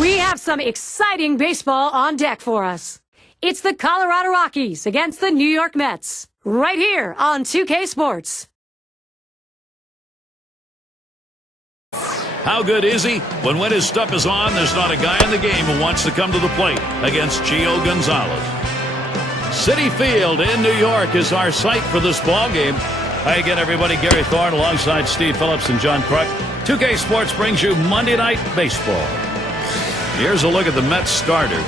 We have some exciting baseball on deck for us. It's the Colorado Rockies against the New York Mets, right here on 2K Sports. How good is he? When his stuff is on, there's not a guy in the game who wants to come to the plate against Gonzalez. Citi Field in New York is our site for this ball game. Hi again, everybody. Gary Thorne alongside Steve Phillips and John Kruk. 2K Sports brings you Monday Night Baseball. Here's a look at the Mets starter.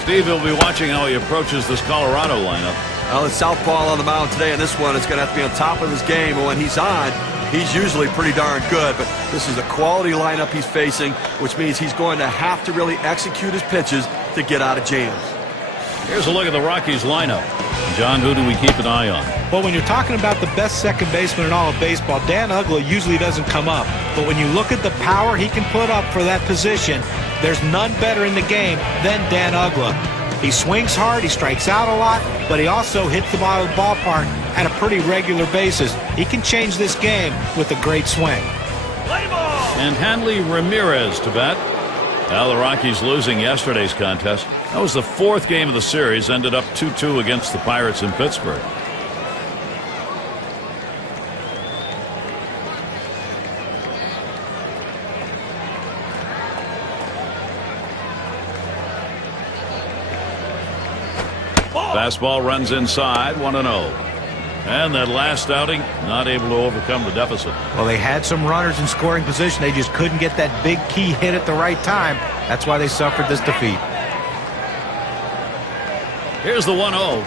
Steve will be watching how he approaches this Colorado lineup. Well, it's southpaw on the mound today, and this one is going to have to be on top of his game. And when he's on, he's usually pretty darn good. But this is a quality lineup he's facing, which means he's going to have to really execute his pitches to get out of jams. Here's a look at the Rockies lineup. John, who do we keep an eye on? Well, when you're talking about the best second baseman in all of baseball, Dan Uggla usually doesn't come up. But when you look at the power he can put up for that position, there's none better in the game than Dan Uggla. He swings hard, he strikes out a lot, but he also hits the ball of the ballpark at a pretty regular basis. He can change this game with a great swing. And Hanley Ramirez to bat. Now the Rockies losing yesterday's contest. That was the fourth game of the series, ended up 2-2 against the Pirates in Pittsburgh. Fastball runs inside, 1-0. And that last outing, not able to overcome the deficit. Well, they had some runners in scoring position. They just couldn't get that big key hit at the right time. That's why they suffered this defeat. Here's the 1-0.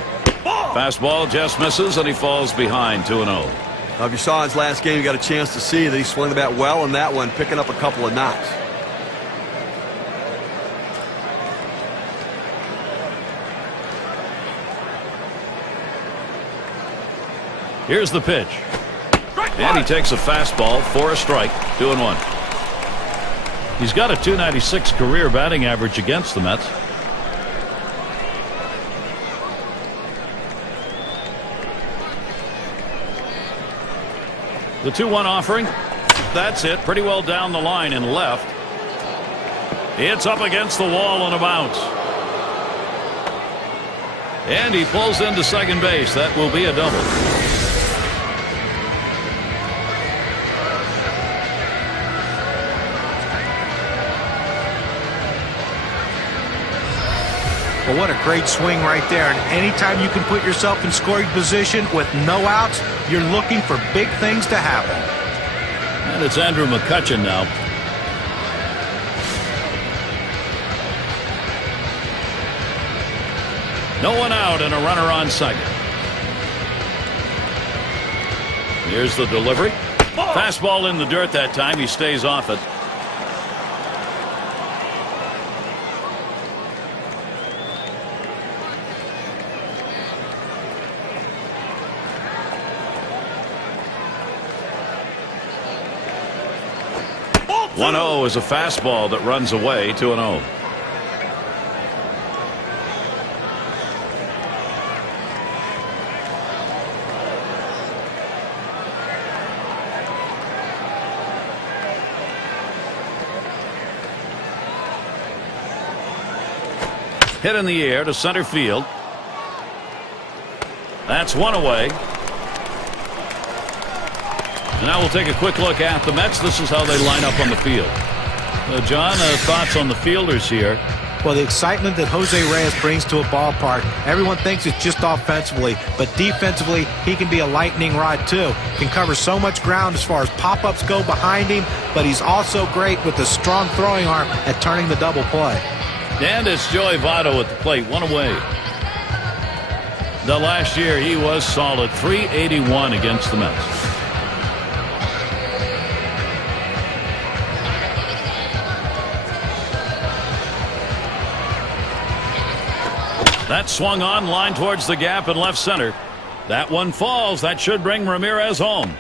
Fastball just misses, and he falls behind 2-0. Now, if you saw his last game, you got a chance to see that he swung the bat well in that one, picking up a couple of knocks. Here's the pitch. And he takes a fastball for a strike, 2-1. He's got a .296 career batting average against the Mets. The 2-1 offering. That's it. Pretty well down the line and left. It's up against the wall on a bounce. And he pulls into second base. That will be a double. Well, what a great swing right there. And anytime you can put yourself in scoring position with no outs, you're looking for big things to happen. And it's Andrew McCutchen now. No one out and a runner on second. Here's the delivery. Fastball in the dirt that time. He stays off it. One 1-0 is a fastball that runs away, 2-0. Hit in the air to center field. That's one away. And now we'll take a quick look at the Mets. This is how they line up on the field. John, thoughts on the fielders here? Well, the excitement that Jose Reyes brings to a ballpark, everyone thinks it's just offensively, but defensively, he can be a lightning rod too. Can cover so much ground as far as pop-ups go behind him, but he's also great with a strong throwing arm at turning the double play. And it's Joey Votto at the plate, one away. The last year he was solid, .381 against the Mets. That swung on, line towards the gap in left center. That one falls. That should bring Ramirez home.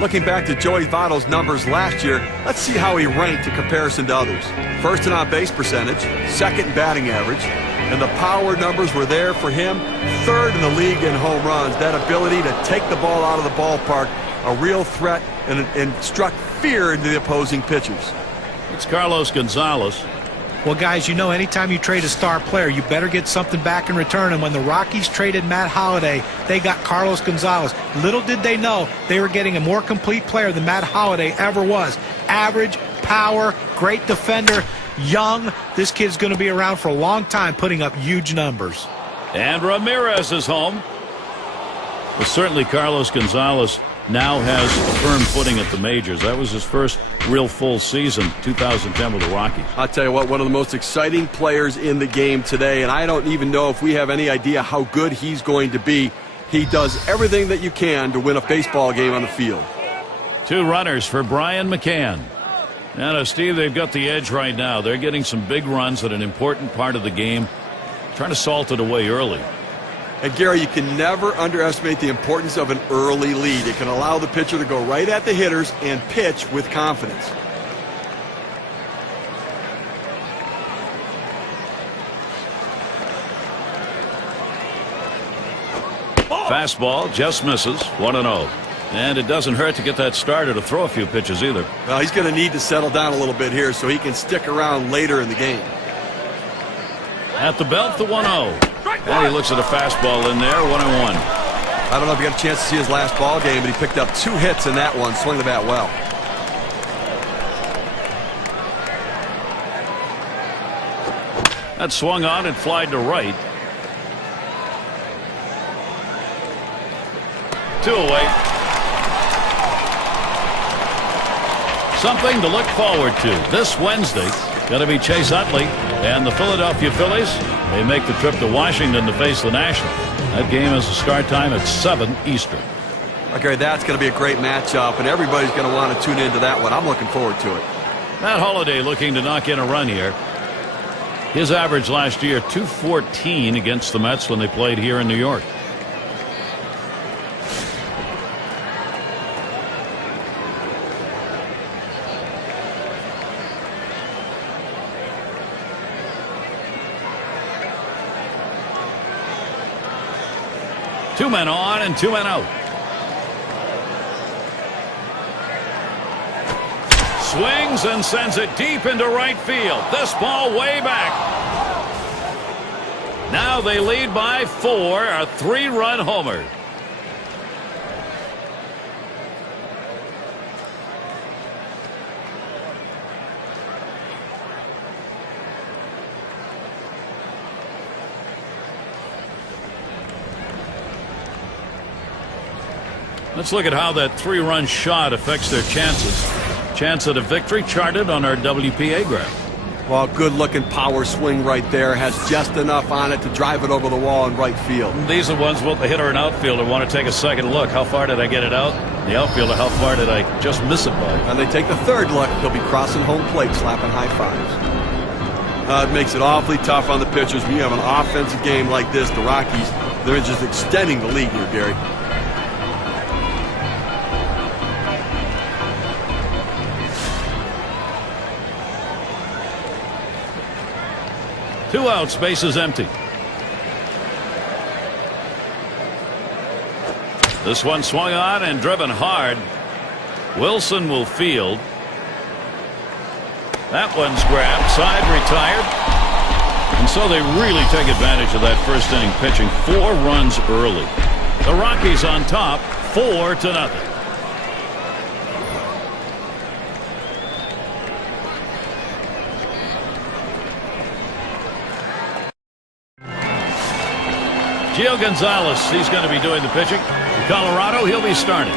Looking back to Joey Votto's numbers last year, let's see how he ranked in comparison to others. First in on-base percentage, second in batting average, and the power numbers were there for him. Third in the league in home runs. That ability to take the ball out of the ballpark, a real threat, and struck fear into the opposing pitchers. It's Carlos Gonzalez. Well, guys, you know, anytime you trade a star player, you better get something back in return. And when the Rockies traded Matt Holliday, they got Carlos Gonzalez. Little did they know they were getting a more complete player than Matt Holliday ever was. Average, power, great defender, young. This kid's going to be around for a long time, putting up huge numbers. And Ramirez is home. Well, certainly Carlos Gonzalez now has a firm footing at the majors. That was his first real full season, 2010 with the Rockies. I'll tell you what, one of the most exciting players in the game today, and I don't even know if we have any idea how good he's going to be. He does everything that you can to win a baseball game on the field. 2 runners for Brian McCann. And Steve, they've got the edge right now. They're getting some big runs at an important part of the game, trying to salt it away early. And Gary, you can never underestimate the importance of an early lead. It can allow the pitcher to go right at the hitters and pitch with confidence. Fastball just misses, 1-0. And it doesn't hurt to get that starter to throw a few pitches either. Well, he's going to need to settle down a little bit here so he can stick around later in the game. At the belt, the 1-0. And he looks at a fastball in there, 1-1. I don't know if you got a chance to see his last ball game, but he picked up 2 hits in that one, swung the bat well. That swung on and flied to right. 2 away. Something to look forward to this Wednesday. Going to be Chase Utley and the Philadelphia Phillies. They make the trip to Washington to face the Nationals. That game is a start time at 7 Eastern. Okay, that's going to be a great matchup, and everybody's going to want to tune into that one. I'm looking forward to it. Matt Holliday looking to knock in a run here. His average last year, 214 against the Mets when they played here in New York. Two men on and 2 men out. Swings and sends it deep into right field. This ball way back. Now they lead by 4, a 3-run homer. Let's look at how that 3-run shot affects their chances. Chance at a victory charted on our WPA graph. Well, good-looking power swing right there. Has just enough on it to drive it over the wall in right field. These are ones both the hitter and outfielder want to take a second look. How far did I get it out? The outfielder, how far did I just miss it by? And they take the 3rd look. He'll be crossing home plate, slapping high fives. It makes it awfully tough on the pitchers. When you have an offensive game like this, the Rockies, they're just extending the lead here, Gary. Two outs, bases empty. This one swung on and driven hard. Wilson will field. That one's grabbed, side retired. And so they really take advantage of that first inning pitching. 4 runs early. The Rockies on top, 4-0. Gio Gonzalez, he's going to be doing the pitching. In Colorado, he'll be starting.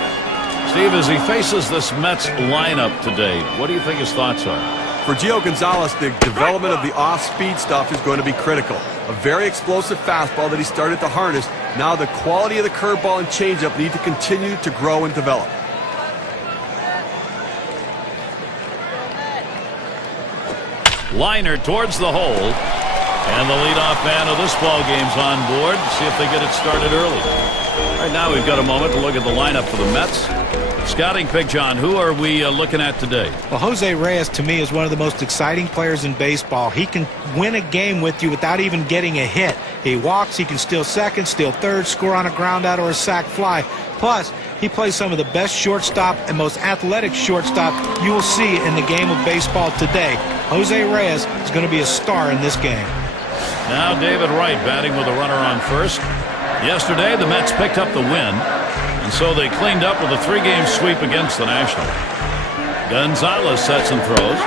Steve, as he faces this Mets lineup today, what do you think his thoughts are? For Gio Gonzalez, the development of the off-speed stuff is going to be critical. A very explosive fastball that he started to harness. Now the quality of the curveball and changeup need to continue to grow and develop. Liner towards the hole. And the leadoff man of this ball game's on board. See if they get it started early. Right now we've got a moment to look at the lineup for the Mets. Scouting pick, John, who are we looking at today? Well, Jose Reyes, to me, is one of the most exciting players in baseball. He can win a game with you without even getting a hit. He walks, he can steal second, steal third, score on a ground out or a sac fly. Plus, He plays some of the best shortstop and most athletic shortstop you will see in the game of baseball today. Jose Reyes is going to be a star in this game. Now David Wright batting with a runner on first. Yesterday, the Mets picked up the win, and so they cleaned up with a 3-game sweep against the Nationals. Gonzalez sets and throws.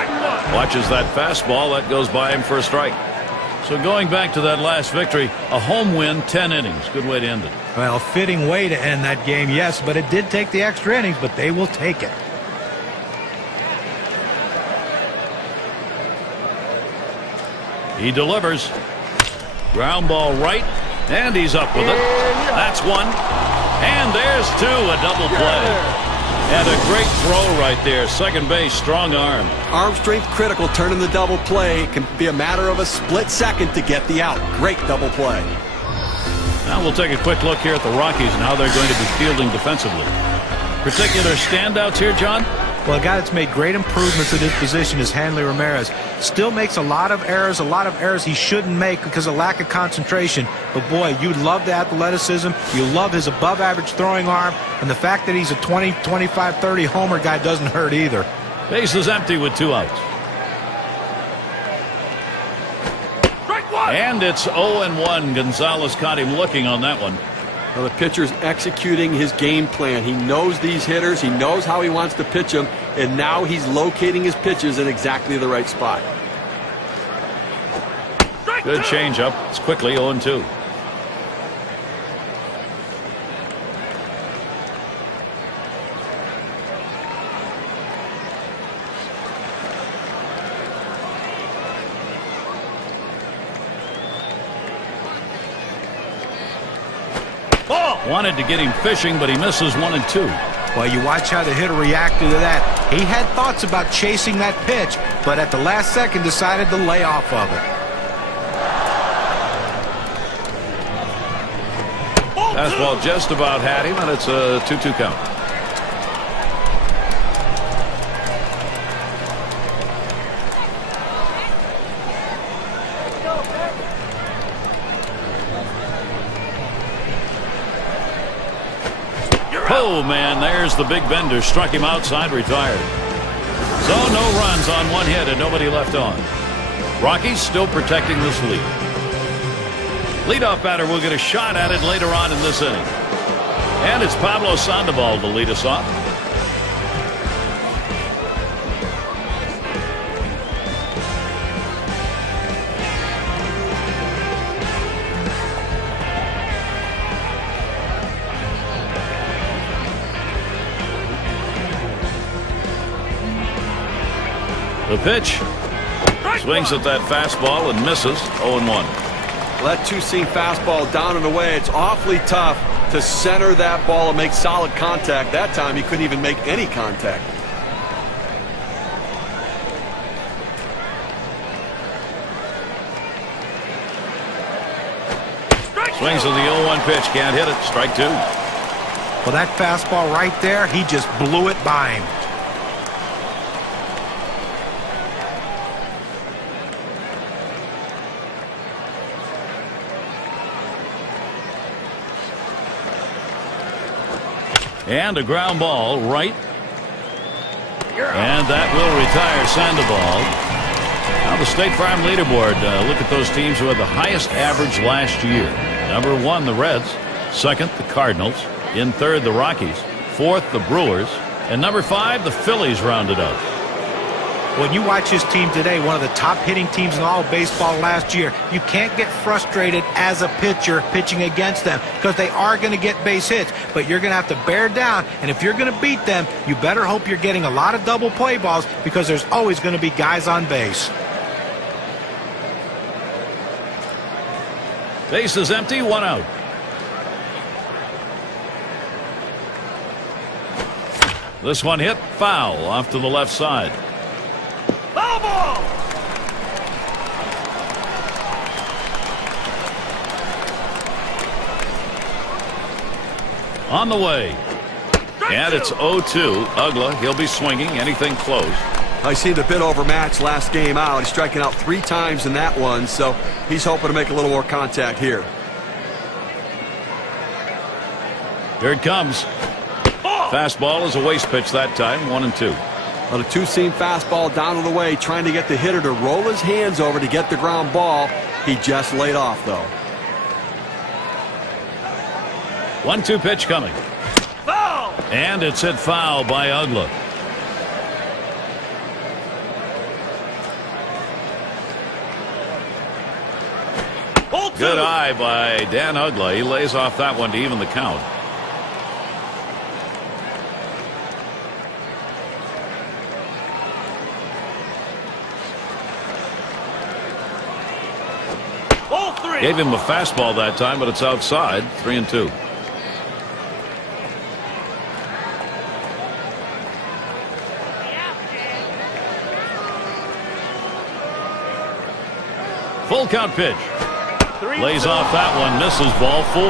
Watches that fastball. That goes by him for a strike. So going back to that last victory, a home win, 10 innings. Good way to end it. Well, fitting way to end that game, yes, but it did take the extra innings, but they will take it. He delivers. Ground ball right, and he's up with it. That's one. And there's two, a double play. And a great throw right there. Second base, strong arm. Arm strength critical, turning the double play. It can be a matter of a split second to get the out. Great double play. Now we'll take a quick look here at the Rockies and how they're going to be fielding defensively. Particular standouts here, John? Well, a guy that's made great improvements in his position is Hanley Ramirez. Still makes a lot of errors he shouldn't make because of lack of concentration. But boy, you love the athleticism. You love his above-average throwing arm. And the fact that he's a 20, 25, 30 homer guy doesn't hurt either. Base is empty with 2 outs. And it's 0-1. Gonzalez caught him looking on that one. Well, the pitcher's executing his game plan. He knows these hitters. He knows how he wants to pitch them. And now he's locating his pitches in exactly the right spot. Good changeup. It's quickly 0-2. Wanted to get him fishing, but he misses 1 and 2. Well, you watch how the hitter reacted to that. He had thoughts about chasing that pitch, but at the last second decided to lay off of it. Fastball just about had him, and it's a 2-2 count. Oh, man, there's the big bender. Struck him outside, retired. So no runs on 1 hit and nobody left on. Rockies still protecting this lead. Leadoff batter will get a shot at it later on in this inning. And it's Pablo Sandoval to lead us off. The pitch. Swings at that fastball and misses. 0-1. Well, that two-seam fastball down and away. It's awfully tough to center that ball and make solid contact. That time he couldn't even make any contact. Swings at the 0-1 pitch. Can't hit it. Strike 2. Well, that fastball right there, he just blew it by him. And a ground ball right. And that will retire Sandoval. Now the State Farm leaderboard. Look at those teams who had the highest average last year. Number 1, the Reds. Second, the Cardinals. In third, the Rockies. Fourth, the Brewers. And number 5, the Phillies rounded out. When you watch his team today, one of the top hitting teams in all of baseball last year, you can't get frustrated as a pitcher pitching against them because they are going to get base hits, but you're going to have to bear down, and if you're going to beat them, you better hope you're getting a lot of double play balls because there's always going to be guys on base. Base is empty, 1 out. This one hit foul off to the left side. Foul ball! On the way. And it's 0-2. Ugla, he'll be swinging. Anything close. I seemed a bit overmatched last game out. He's striking out 3 times in that one, so he's hoping to make a little more contact here. Here it comes. Fastball is a waste pitch that time, 1-2. On a two-seam fastball down and away, trying to get the hitter to roll his hands over to get the ground ball. He just laid off, though. 1-2 pitch coming. Foul! And it's hit foul by Ugla. Good eye by Dan Ugla. He lays off that one to even the count. Gave him a fastball that time, but it's outside. 3-2. Full count pitch. Lays off that one, misses, ball 4.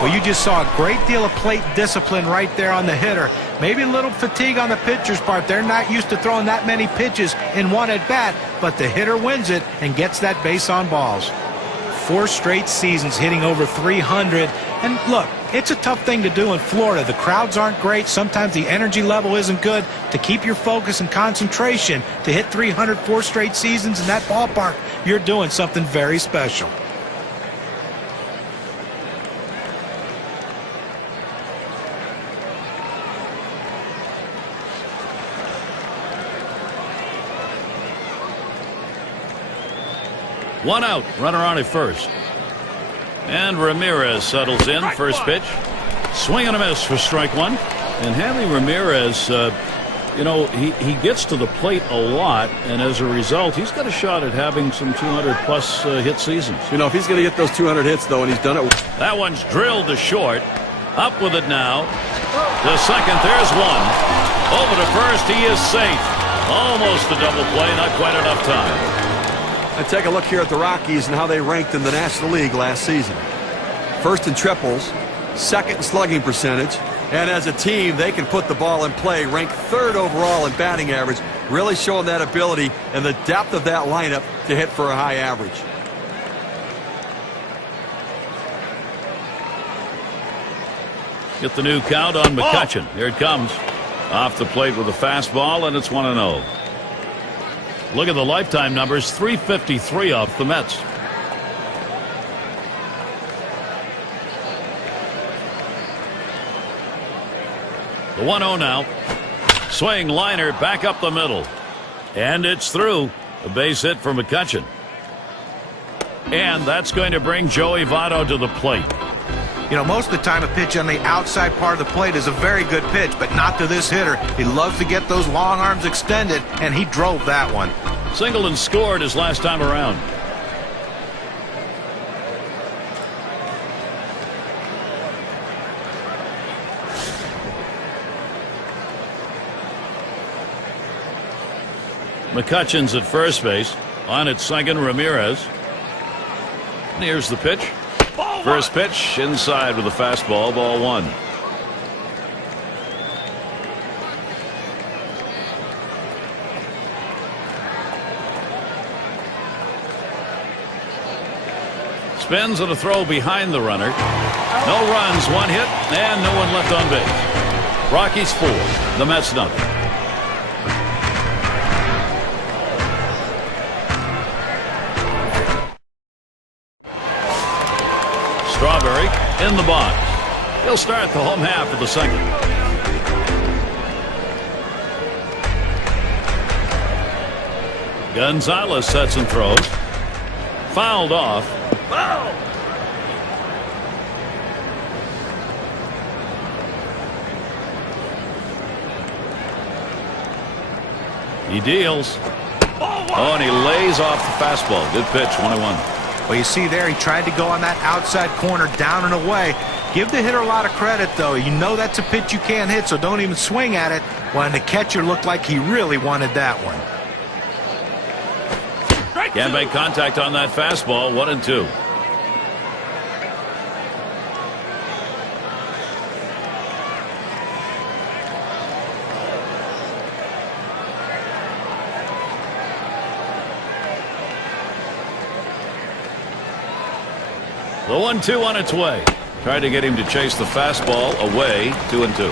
Well, you just saw a great deal of plate discipline right there on the hitter. Maybe a little fatigue on the pitcher's part. They're not used to throwing that many pitches in one at bat, but the hitter wins it and gets that base on balls. 4 straight seasons hitting over 300. And look, it's a tough thing to do in Florida. The crowds aren't great. Sometimes the energy level isn't good. To keep your focus and concentration to hit 304 straight seasons in that ballpark, you're doing something very special. One out, runner on at first. And Ramirez settles in. First pitch. Swing and a miss for strike 1. And Hanley Ramirez, you know, he gets to the plate a lot, and as a result, he's got a shot at having some 200-plus hit seasons. You know, if he's going to get those 200 hits, though, and he's done it. That one's drilled to short. Up with it now. To second, there's one. Over to first, he is safe. Almost a double play, not quite enough time. And take a look here at the Rockies and how they ranked in the National League last season. First in triples, second in slugging percentage, and as a team, they can put the ball in play, ranked 3rd overall in batting average, really showing that ability and the depth of that lineup to hit for a high average. Get the new count on McCutchen. Here it comes. Off the plate with a fastball, and it's 1-0. Look at the lifetime numbers, 353 off the Mets. The 1-0 now. Swing, liner, back up the middle. And it's through. A base hit for McCutchen. And that's going to bring Joey Votto to the plate. You know, most of the time a pitch on the outside part of the plate is a very good pitch, but not to this hitter. He loves to get those long arms extended, and he drove that one. Singled and scored his last time around. McCutchen's at first base. On at second, Ramirez. And here's the pitch. First pitch inside with a fastball, ball 1. Spins and a throw behind the runner. No runs, 1 hit, and no one left on base. Rockies 4, the Mets nothing. Strawberry in the box. He'll start the home half of the second. Gonzalez sets and throws. Fouled off. Foul! He deals. Oh, and he lays off the fastball. Good pitch, 1-1. Well, you see there, he tried to go on that outside corner, down and away. Give the hitter a lot of credit, though. You know that's a pitch you can't hit, so don't even swing at it. When the catcher looked like he really wanted that one. Can't make contact on that fastball, 1-2. The 1-2 on its way. Tried to get him to chase the fastball away. 2-2.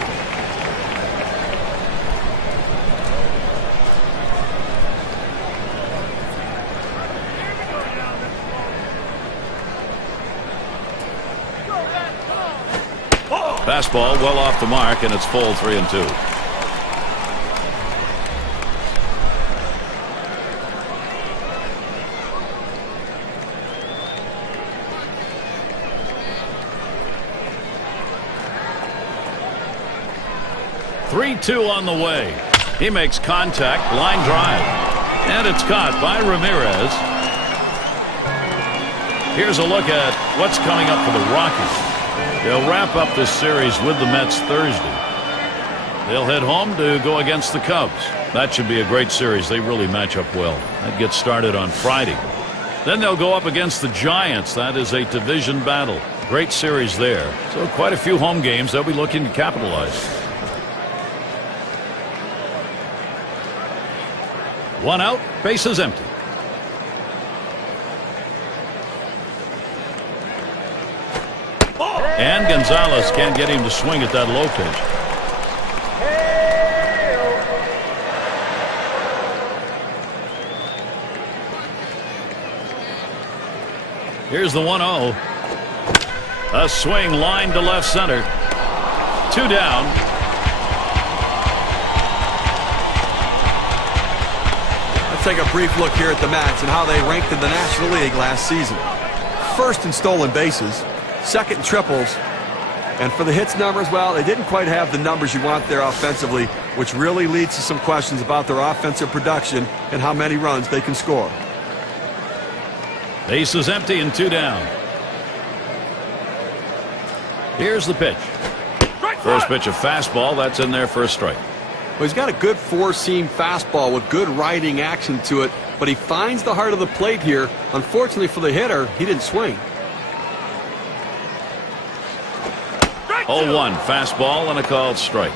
Fastball well off the mark, and it's full 3-2. Three-two on the way. He makes contact, line drive, and it's caught by Ramirez. Here's a look at what's coming up for the Rockies. They'll wrap up this series with the Mets Thursday. They'll head home to go against the Cubs. That should be a great series. They really match up well. That gets started on Friday. Then they'll go up against the Giants. That is a division battle. Great series there. So quite a few home games they'll be looking to capitalize. One out, bases empty. And Gonzalez can't get him to swing at that low pitch. Here's the 1-0. A swing line to left center. 2 down. Let's take a brief look here at the Mets and how they ranked in the National League last season. First in stolen bases, second in triples, and for the hits numbers, well, they didn't quite have the numbers you want there offensively, which really leads to some questions about their offensive production and how many runs they can score. Bases empty and 2 down. Here's the pitch. First pitch, a fastball. That's in there for a strike. Well, he's got a good four-seam fastball with good riding action to it, but he finds the heart of the plate here. Unfortunately for the hitter, he didn't swing. 0-1 fastball and a called strike.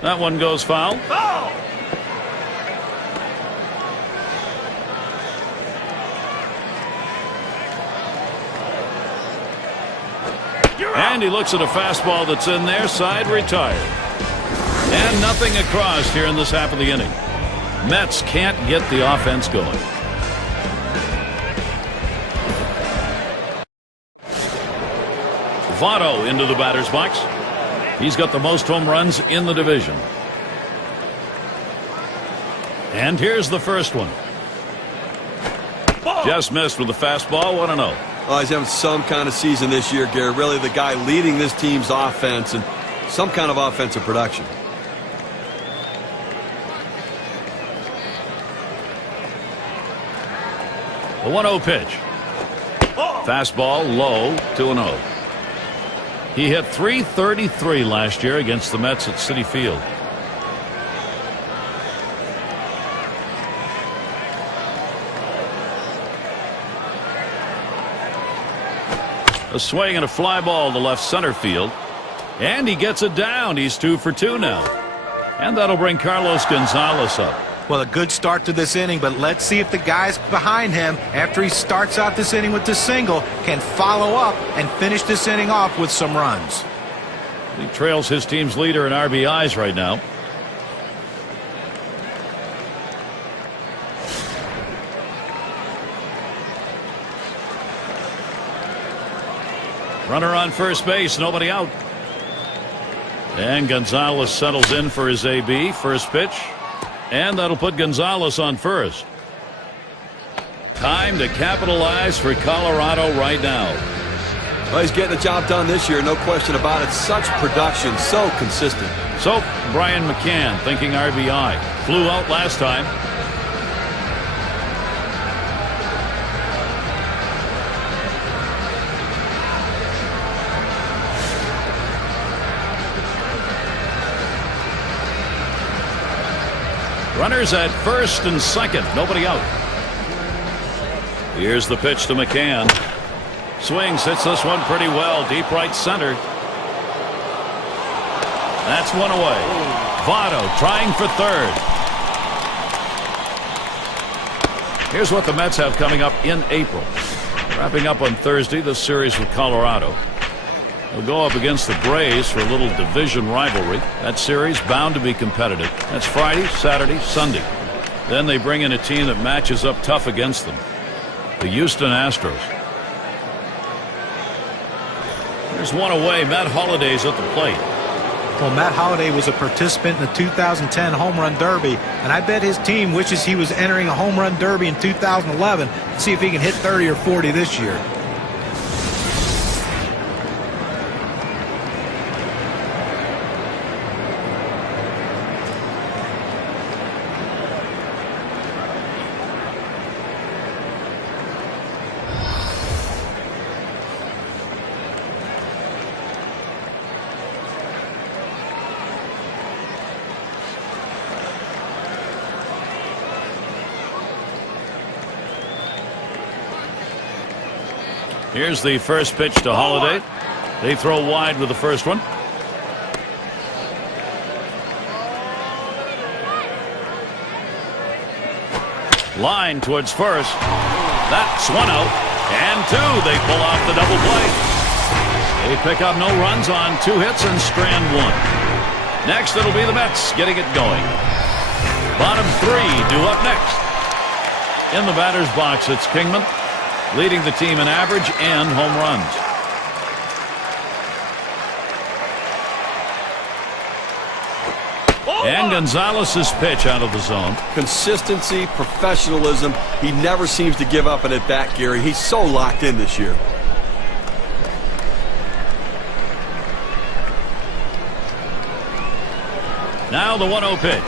That one goes foul. And he looks at a fastball that's in there, side retired. And nothing across here in this half of the inning. Mets can't get the offense going. Votto into the batter's box. He's got the most home runs in the division. And here's the first one. Just missed with the fastball. 1-0. Oh, he's having some kind of season this year, Gary. Really the guy leading this team's offense and some kind of offensive production. A 1-0 pitch. Fastball low, 2-0. He hit .333 last year against the Mets at Citi Field. A swing and a fly ball to left center field. And he gets it down. He's 2 for 2 now. And that'll bring Carlos Gonzalez up. Well, a good start to this inning, but let's see if the guys behind him, after he starts out this inning with the single, can follow up and finish this inning off with some runs. He trails his team's leader in RBIs right now. Runner on first base, nobody out. And Gonzalez settles in for his AB. First pitch. And that'll put Gonzalez on first. Time to capitalize for Colorado right now. Well, he's getting the job done this year, no question about it. Such production, so consistent. So, Brian McCann thinking RBI. Flew out last time. Runners at first and second. Nobody out. Here's the pitch to McCann. Swings, hits this one pretty well. Deep right center. That's one away. Votto trying for third. Here's what the Mets have coming up in April. Wrapping up on Thursday, the series with Colorado. They'll go up against the Braves for a little division rivalry. That series bound to be competitive. That's Friday, Saturday, Sunday. Then they bring in a team that matches up tough against them, the Houston Astros. There's one away. Matt Holliday's at the plate. Well, Matt Holliday was a participant in the 2010 Home Run Derby, and I bet his team wishes he was entering a Home Run Derby in 2011 to see if he can hit 30 or 40 this year. Here's the first pitch to Holliday. They throw wide with the first one. Line towards first. That's one out. And two. They pull off the double play. They pick up no runs on 2 hits and strand 1. Next, it'll be the Mets getting it going. Bottom 3 due up next. In the batter's box, it's Kingman, leading the team in average and home runs. And Gonzalez's pitch out of the zone. Consistency, professionalism. He never seems to give up an at-bat, Gary. He's so locked in this year. Now the 1-0 pitch.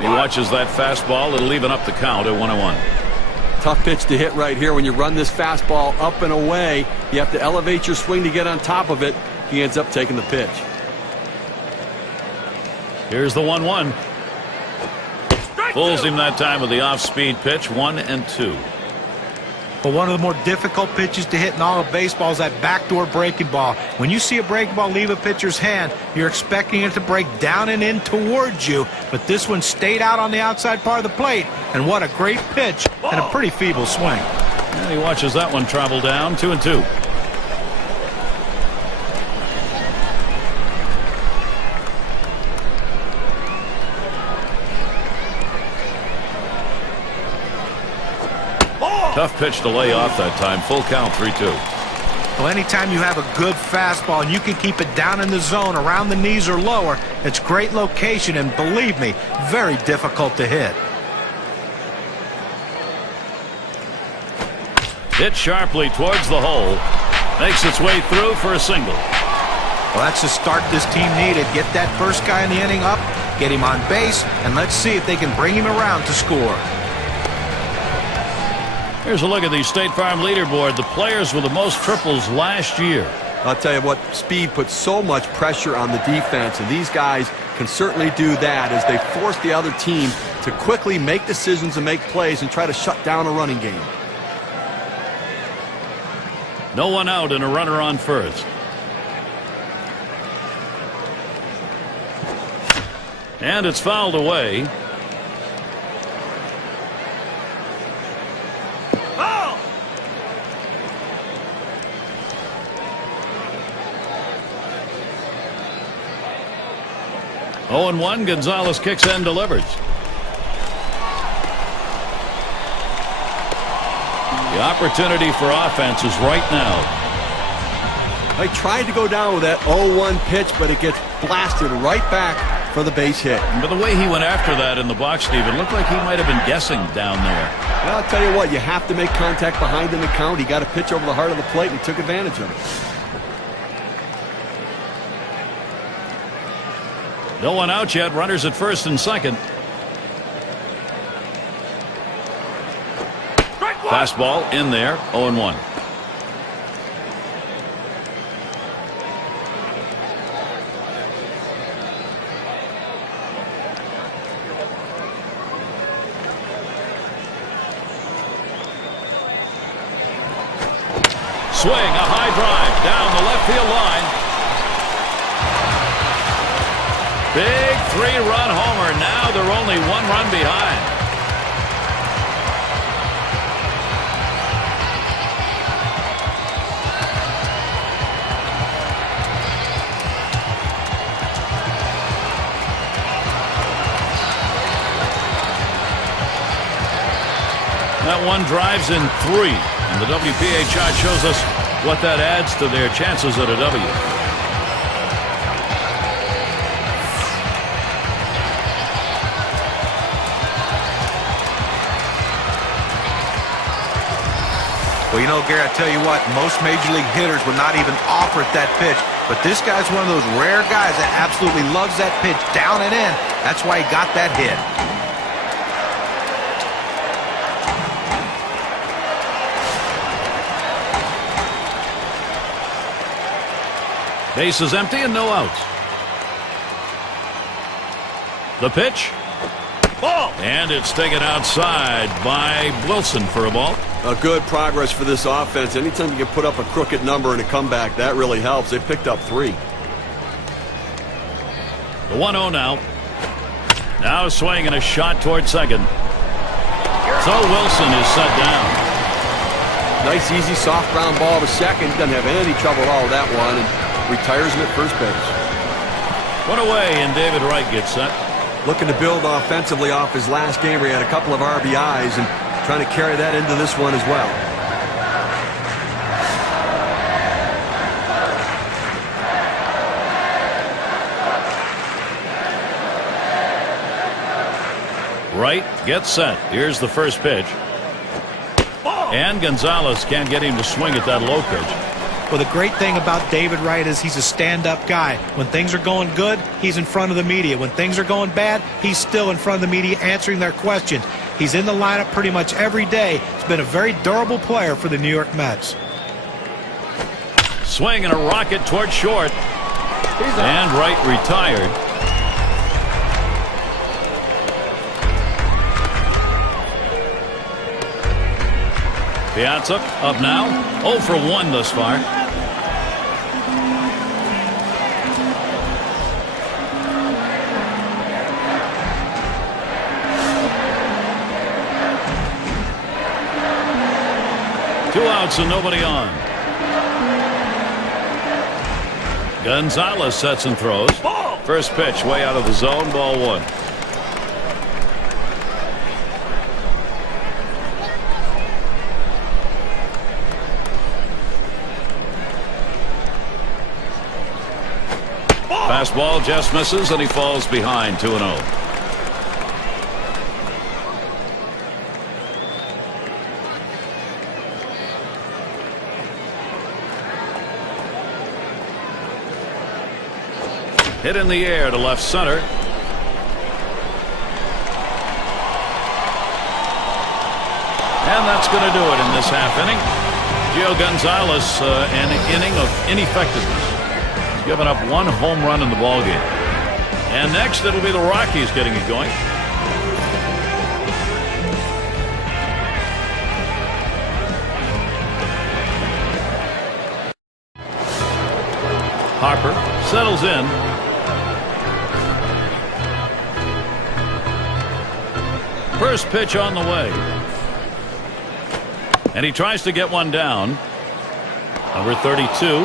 He watches that fastball. It'll even up the count at 1-1. Tough pitch to hit right here. When you run this fastball up and away, you have to elevate your swing to get on top of it. He ends up taking the pitch. Here's the 1-1. Fools him that time with the off-speed pitch. 1-2. But one of the more difficult pitches to hit in all of baseball is that backdoor breaking ball. When you see a breaking ball leave a pitcher's hand, you're expecting it to break down and in towards you. But this one stayed out on the outside part of the plate. And what a great pitch and a pretty feeble swing. And he watches that one travel down. 2-2. Tough pitch to lay off that time. Full count, 3-2. Well, anytime you have a good fastball and you can keep it down in the zone around the knees or lower, it's great location and, believe me, very difficult to hit. Hit sharply towards the hole. Makes its way through for a single. Well, that's the start this team needed. Get that first guy in the inning up, get him on base, and let's see if they can bring him around to score. Here's a look at the State Farm leaderboard. The players with the most triples last year. I'll tell you what, speed puts so much pressure on the defense, and these guys can certainly do that as they force the other team to quickly make decisions and make plays and try to shut down a running game. No one out and a runner on first. And it's fouled away. Oh! 0-1. Gonzalez kicks and delivers. The opportunity for offense is right now. They tried to go down with that 0-1 pitch, but it gets blasted right back for the base hit. But the way he went after that in the box, Steve, it looked like he might have been guessing down there. Well, I'll tell you what, you have to make contact behind in the count. He got a pitch over the heart of the plate and he took advantage of it. No one out yet. Runners at first and second. Fastball in there. 0-1. Swing, a high drive down the left field line. Big 3-run homer. Now they're only 1 run behind. that one, drives in 3. And the WPA chart shows us what that adds to their chances at a W. Well, you know, Gary, I tell you what, most major league hitters would not even offer at that pitch. But this guy's one of those rare guys that absolutely loves that pitch down and in. That's why he got that hit. Base is empty and no outs. The pitch. Ball. And it's taken outside by Wilson for a ball. A good progress for this offense. Anytime you can put up a crooked number in a comeback, that really helps. They picked up 3. The 1-0 now. Now swinging a shot toward second. So Wilson is set down. Nice, easy, soft ground ball to second. Doesn't have any trouble at all with that one. And retires him at first base. One away, and David Wright gets set. Looking to build offensively off his last game where he had a couple of RBIs and trying to carry that into this one as well. Wright gets set. Here's the first pitch. And Gonzalez can't get him to swing at that low pitch. Well, the great thing about David Wright is he's a stand-up guy. When things are going good, he's in front of the media. When things are going bad, he's still in front of the media answering their questions. He's in the lineup pretty much every day. He's been a very durable player for the New York Mets. Swing and a rocket toward short. And Wright retired. Piazza up now. 0 for 1 thus far. Two outs and nobody on. Gonzalez sets and throws. First pitch way out of the zone. Ball 1. Fastball just misses, and he falls behind 2-0. Hit in the air to left center. And that's going to do it in this half inning. Gio Gonzalez, an inning of ineffectiveness. Given up 1 home run in the ballgame. And next it'll be the Rockies getting it going. Harper settles in. First pitch on the way. And he tries to get one down. Number 32.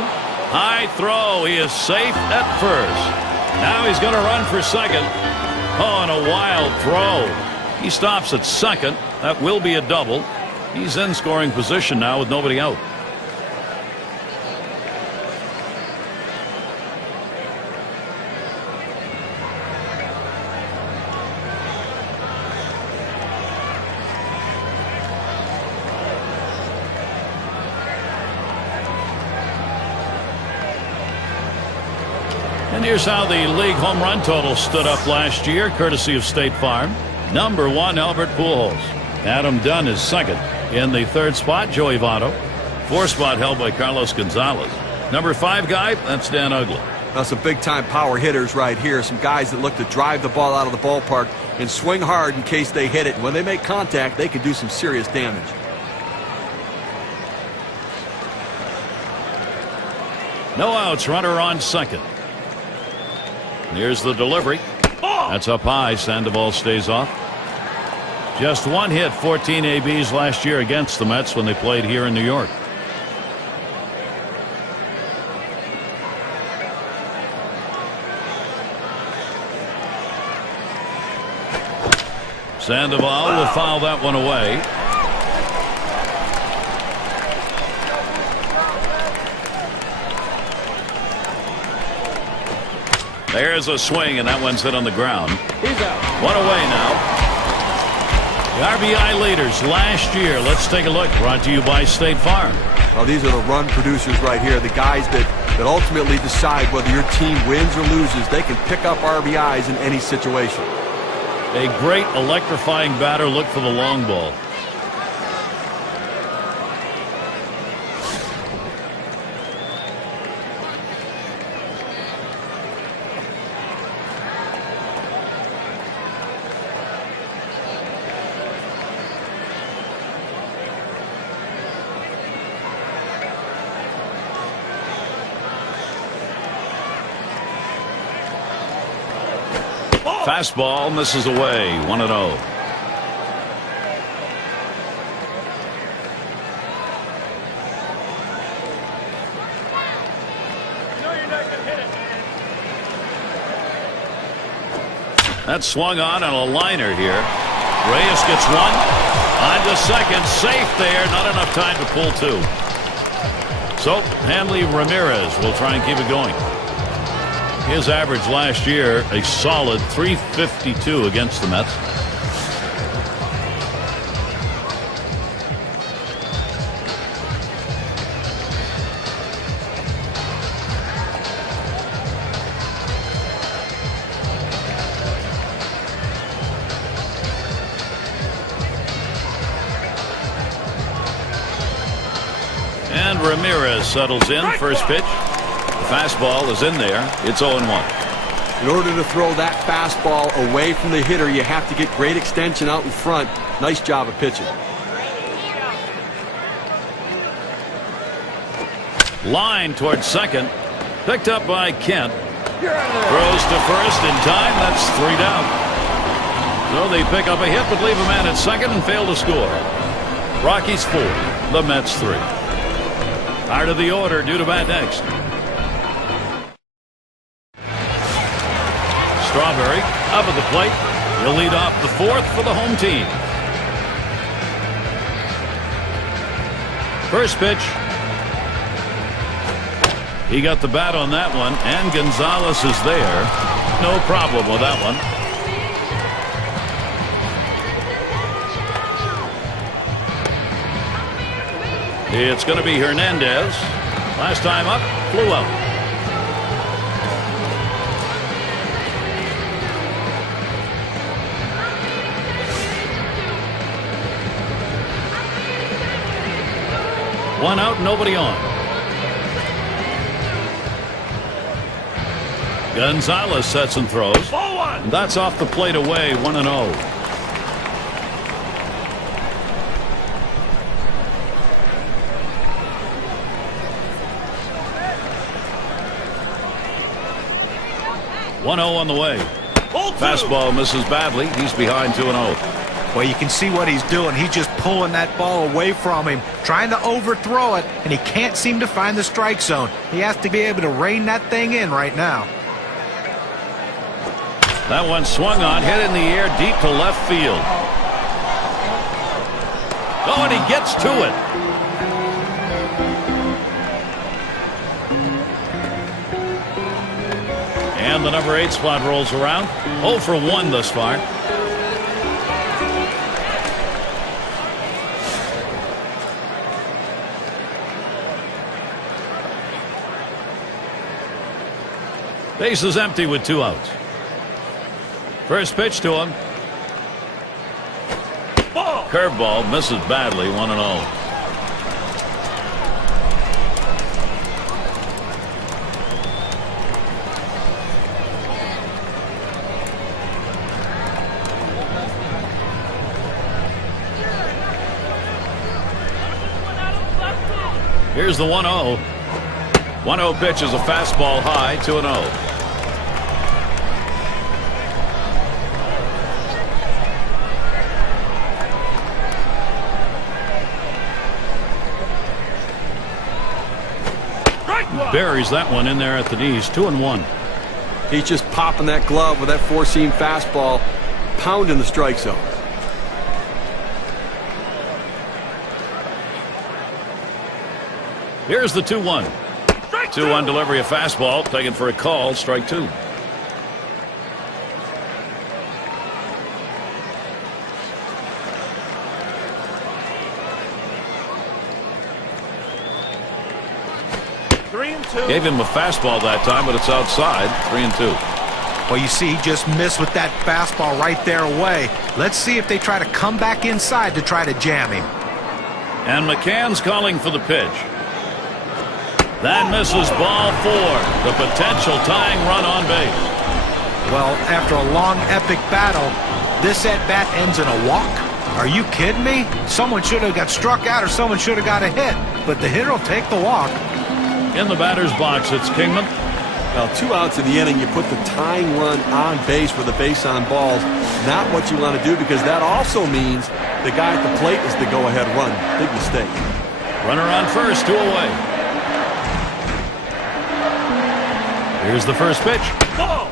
High throw. He is safe at first. Now he's going to run for second. Oh, and a wild throw. He stops at second. That will be a double. He's in scoring position now with nobody out. And here's how the league home run total stood up last year, courtesy of State Farm. Number 1, Albert Pujols. Adam Dunn is second. In the 3rd spot, Joey Votto. 4th spot held by Carlos Gonzalez. Number 5 guy, that's Dan Uggla. Now some big-time power hitters right here. Some guys that look to drive the ball out of the ballpark and swing hard in case they hit it. And when they make contact, they can do some serious damage. No outs, runner on second. Here's the delivery. That's up high. Sandoval stays off. Just 1 hit, 14 ABs last year against the Mets when they played here in New York. Sandoval will foul that one away. There's a swing, and that one's hit on the ground. He's out. One away now. The RBI leaders last year. Let's take a look. Brought to you by State Farm. Well, these are the run producers right here, the guys that ultimately decide whether your team wins or loses. They can pick up RBIs in any situation. A great electrifying batter. Look for the long ball. Fastball misses away. 1-0. That's swung on a liner here. Reyes gets one. On to second. Safe there. Not enough time to pull two. So Hanley Ramirez will try and keep it going. His average last year, a solid .352 against the Mets. And Ramirez settles in. First pitch. Fastball is in there. It's 0-1. In order to throw that fastball away from the hitter, you have to get great extension out in front. Nice job of pitching. Line towards second. Picked up by Kent. Throws to first in time. That's 3 down. So they pick up a hit but leave a man at second and fail to score. Rockies 4. The Mets 3. Out of the order due to bat next. Strawberry up at the plate. He'll lead off the 4th for the home team. First pitch. He got the bat on that one, and Gonzalez is there. No problem with that one. It's going to be Hernandez. Last time up, flew out. One out, nobody on. Gonzalez sets and throws. That's off the plate away, 1-0. On the way. Fastball misses badly. He's behind 2-0. Well, you can see what he's doing. He's just pulling that ball away from him, trying to overthrow it, and he can't seem to find the strike zone. He has to be able to rein that thing in right now. That one swung on, hit in the air deep to left field. Oh, and he gets to it. And the number 8 spot rolls around. 0 for 1 thus far. Base is empty with 2 outs. First pitch to him. Curveball misses badly. 1-0. Here's the 1-0. 1-0 pitch is a fastball high. 2-0. Buries that one in there at the knees. 2-1. He's just popping that glove with that four-seam fastball, pounding the strike zone. Here's the 2-1. 2-1 delivery of fastball, taken for a call. Strike 2. 3-2. Gave him a fastball that time, but it's outside. 3-2. Well, you see, he just missed with that fastball right there away. Let's see if they try to come back inside to try to jam him. And McCann's calling for the pitch. That misses, ball 4. The potential tying run on base. Well, after a long, epic battle, this at-bat ends in a walk? Are you kidding me? Someone should have got struck out or someone should have got a hit, but the hitter will take the walk. In the batter's box, it's Kingman. Well, 2 outs in the inning, you put the tying run on base with a base on balls. Not what you want to do, because that also means the guy at the plate is the go-ahead run. Big mistake. Runner on first, 2 away. Here's the first pitch.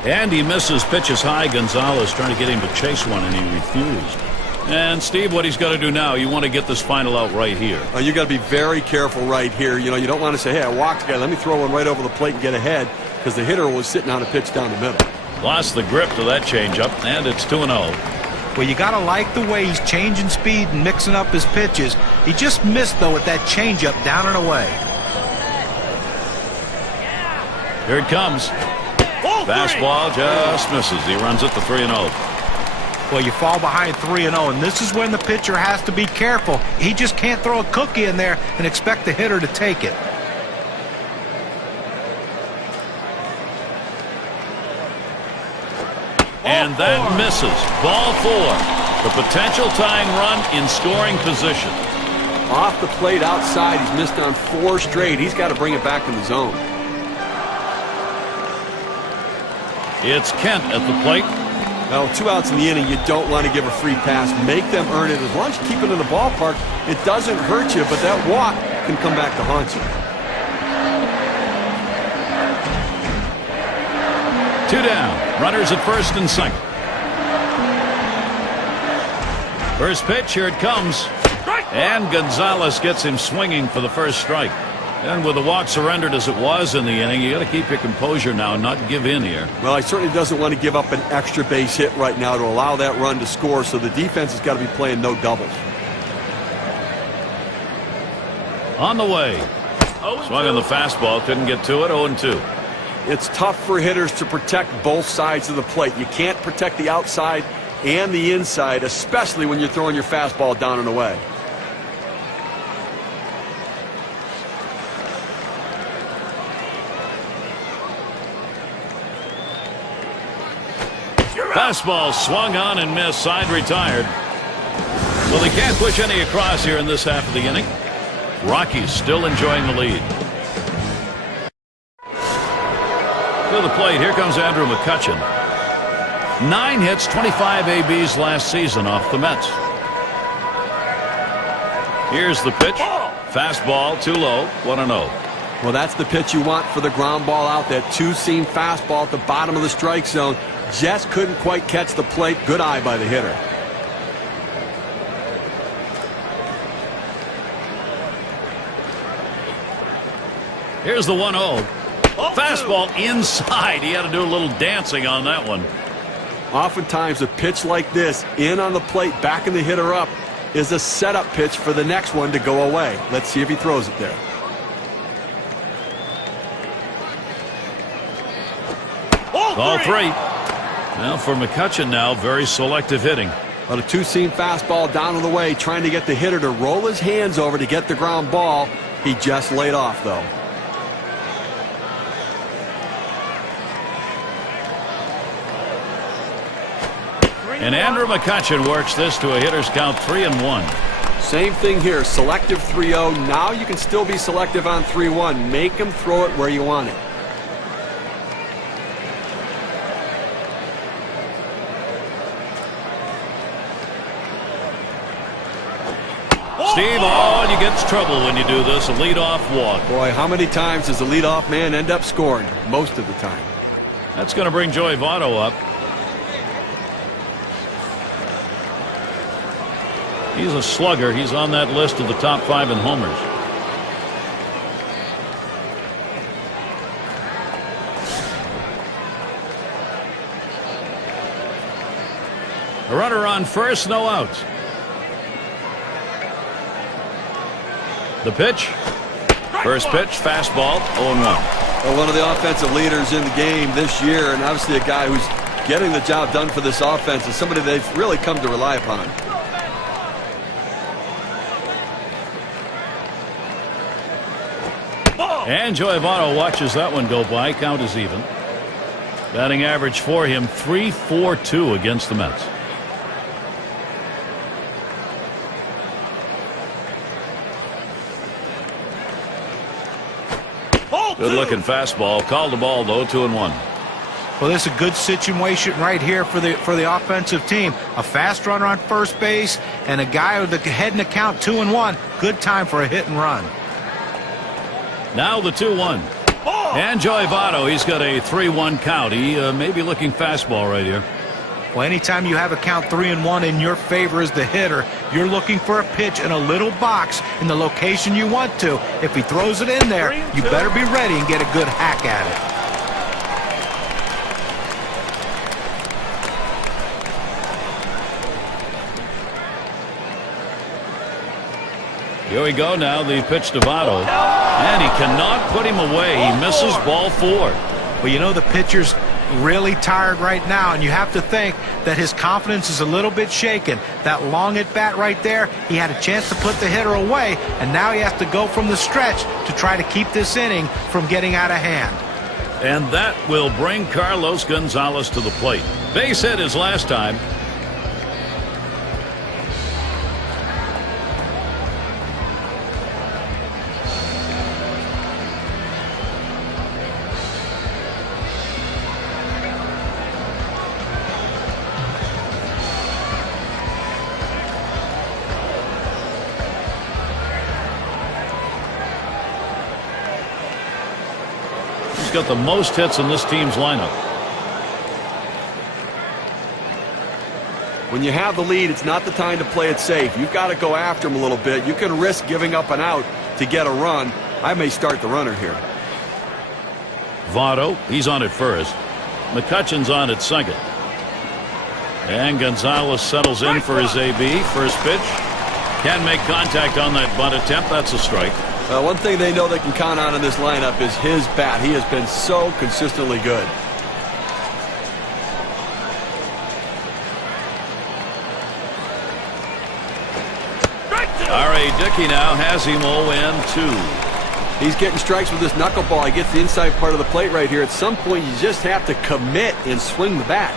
And he misses. Pitches high. Gonzalez trying to get him to chase one, and he refused. And Steve, what he's got to do now, you want to get this final out right here. You got to be very careful right here. You know, you don't want to say, hey, I walked the guy, let me throw one right over the plate and get ahead, because the hitter was sitting on a pitch down the middle. Lost the grip to that changeup, and it's 2-0. Well, you got to like the way he's changing speed and mixing up his pitches. He just missed, though, with that changeup down and away. Here it comes. Fastball just misses. He runs it to 3-0. Well, you fall behind 3-0, and this is when the pitcher has to be careful. He just can't throw a cookie in there and expect the hitter to take it. And that misses. Ball 4. The potential tying run in scoring position. Off the plate outside, he's missed on 4 straight. He's got to bring it back in the zone. It's Kent at the plate. Now, 2 outs in the inning, you don't want to give a free pass. Make them earn it. As long as you keep it in the ballpark, it doesn't hurt you, but that walk can come back to haunt you. 2 down. Runners at first and second. First pitch, here it comes. And Gonzalez gets him swinging for the first strike. And with the walk surrendered as it was in the inning, you got to keep your composure now and not give in here. Well, he certainly doesn't want to give up an extra base hit right now to allow that run to score, so the defense has got to be playing no doubles. On the way. Swung on the fastball, couldn't get to it, 0-2. It's tough for hitters to protect both sides of the plate. You can't protect the outside and the inside, especially when you're throwing your fastball down and away. Fastball swung on and missed. Side retired. Well, they can't push any across here in this half of the inning. Rockies still enjoying the lead. To the plate, here comes Andrew McCutchen. 9 hits, 25 ABs last season off the Mets. Here's the pitch. Fastball too low, 1-0. Well, that's the pitch you want for the ground ball out. That 2-seam fastball at the bottom of the strike zone. Just couldn't quite catch the plate. Good eye by the hitter. Here's the 1-0. Fastball inside. He had to do a little dancing on that one. Oftentimes a pitch like this, in on the plate, backing the hitter up, is a setup pitch for the next one to go away. Let's see if he throws it there. Ball 3. Well, for McCutchen now, very selective hitting. But a 2-seam fastball down on the way, trying to get the hitter to roll his hands over to get the ground ball. He just laid off, though. And Andrew McCutchen works this to a hitter's count 3-1. Same thing here, selective 3-0. Now you can still be selective on 3-1. Make him throw it where you want it. Steve, all you get's trouble when you do this, a leadoff walk. Boy, how many times does the leadoff man end up scoring? Most of the time. That's going to bring Joey Votto up. He's a slugger. He's on that list of the top 5 in homers. A runner on first, no outs. The pitch. First pitch, fastball, 0-1. Well, one of the offensive leaders in the game this year, and obviously a guy who's getting the job done for this offense, is somebody they've really come to rely upon. And Joey Votto watches that one go by. Count is even. Batting average for him, .342 against the Mets. Good looking fastball. Called the ball though, 2-1. Well, this is a good situation right here for the offensive team. A fast runner on first base and a guy with the head in the count, 2-1. Good time for a hit and run. Now the 2-1. And Joey Votto, he's got a 3-1 count. He may be looking fastball right here. Well, anytime you have a count 3-1 in your favor as the hitter, you're looking for a pitch in a little box in the location you want to. If he throws it in there, you better be ready and get a good hack at it. Here we go now, the pitch to Votto. And he cannot put him away. He misses ball 4. Well, you know the pitcher's really tired right now, and you have to think that his confidence is a little bit shaken. That long at bat right there, he had a chance to put the hitter away, and now he has to go from the stretch to try to keep this inning from getting out of hand. And that will bring Carlos Gonzalez to the plate. Base hit his last time. Got the most hits in this team's lineup. When you have the lead, it's not the time to play it safe. You've got to go after him a little bit. You can risk giving up an out to get a run. I may start the runner here. Votto, he's on at first. McCutcheon's on at second. And Gonzalez settles in for his AB. First pitch. Can make contact on that bunt attempt. That's a strike. One thing they know they can count on in this lineup is his bat. He has been so consistently good. R.A. Dickey now has him 0-2. He's getting strikes with this knuckleball. He gets the inside part of the plate right here. At some point, you just have to commit and swing the bat.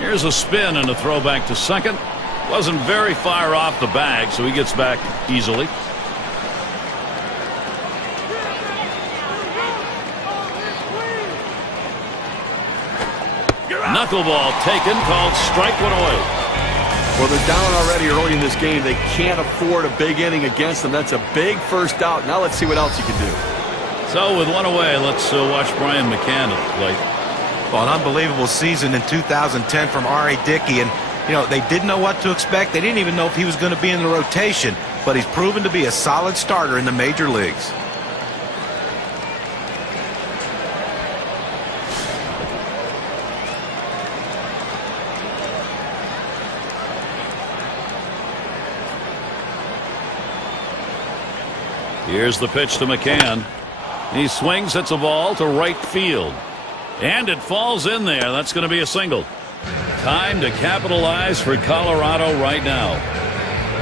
Here's a spin and a throw back to second. Wasn't very far off the bag, so he gets back easily. Knuckleball taken, called strike one away. Well, they're down already early in this game. They can't afford a big inning against them. That's a big first out. Now let's see what else he can do. So with one away, let's watch Brian McCann at the plate. Well, an unbelievable season in 2010 from R.A. Dickey, and you know, they didn't know what to expect. They didn't even know if he was going to be in the rotation, but he's proven to be a solid starter in the major leagues. Here's the pitch to McCann. He swings, hits a ball to right field. And it falls in there. That's going to be a single. Time to capitalize for Colorado right now.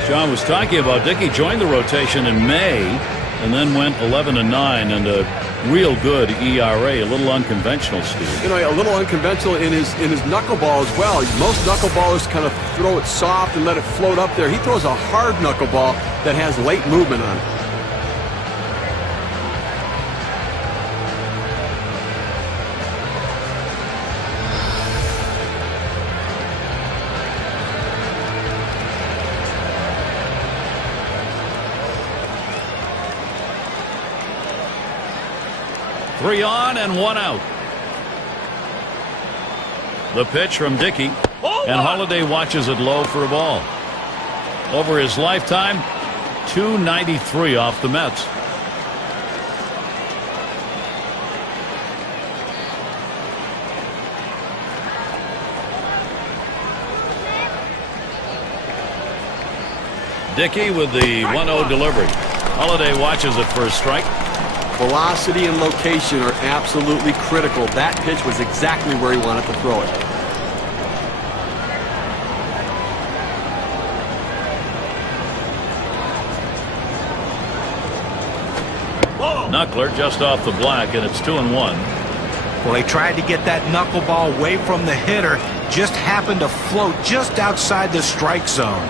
John was talking about Dickey joined the rotation in May and then went 11-9 and a real good ERA. A little unconventional, Steve. You know, a little unconventional in his knuckleball as well. Most knuckleballers kind of throw it soft and let it float up there. He throws a hard knuckleball that has late movement on it. Three on and one out. The pitch from Dickey, and Holiday watches it low for a ball. Over his lifetime, .293 off the Mets. Dickey with the 1-0 delivery. Holiday watches it for a strike. Velocity and location are absolutely critical. That pitch was exactly where he wanted to throw it. Knuckler just off the black, and it's 2-1. Well, they tried to get that knuckleball away from the hitter. Just happened to float just outside the strike zone.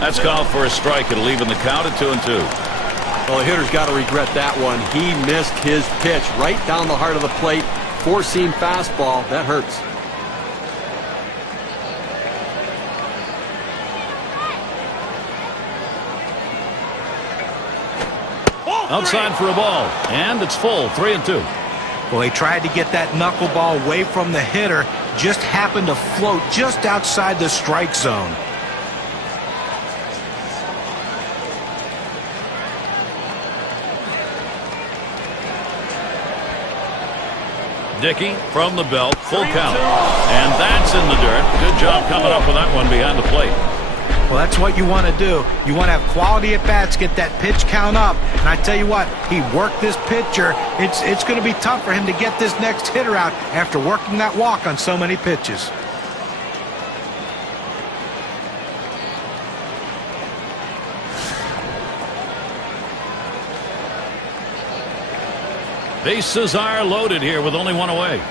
That's called for a strike. It'll even the count at 2-2. Well, the hitter's got to regret that one. He missed his pitch right down the heart of the plate. Four-seam fastball. That hurts. Outside for a ball, and it's full, 3-2. Well, they tried to get that knuckleball away from the hitter. Just happened to float just outside the strike zone. Dickey from the belt, full count. And that's in the dirt. Good job coming up with that one behind the plate. Well, that's what you want to do. You want to have quality at bats, get that pitch count up. And I tell you what, he worked this pitcher. It's going to be tough for him to get this next hitter out after working that walk on so many pitches. Bases are loaded here with only one away.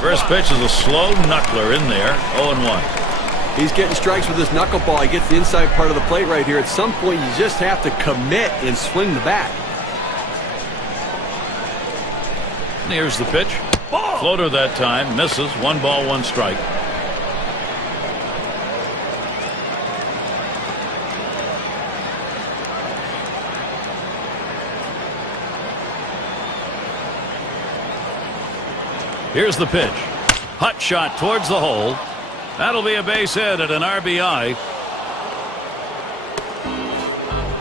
First pitch is a slow knuckler in there, 0-1. He's getting strikes with his knuckleball. He gets the inside part of the plate right here. At some point, you just have to commit and swing the bat. And here's the pitch. Floater that time, misses. 1 ball, 1 strike. Here's the pitch. Hot shot towards the hole. That'll be a base hit at an RBI.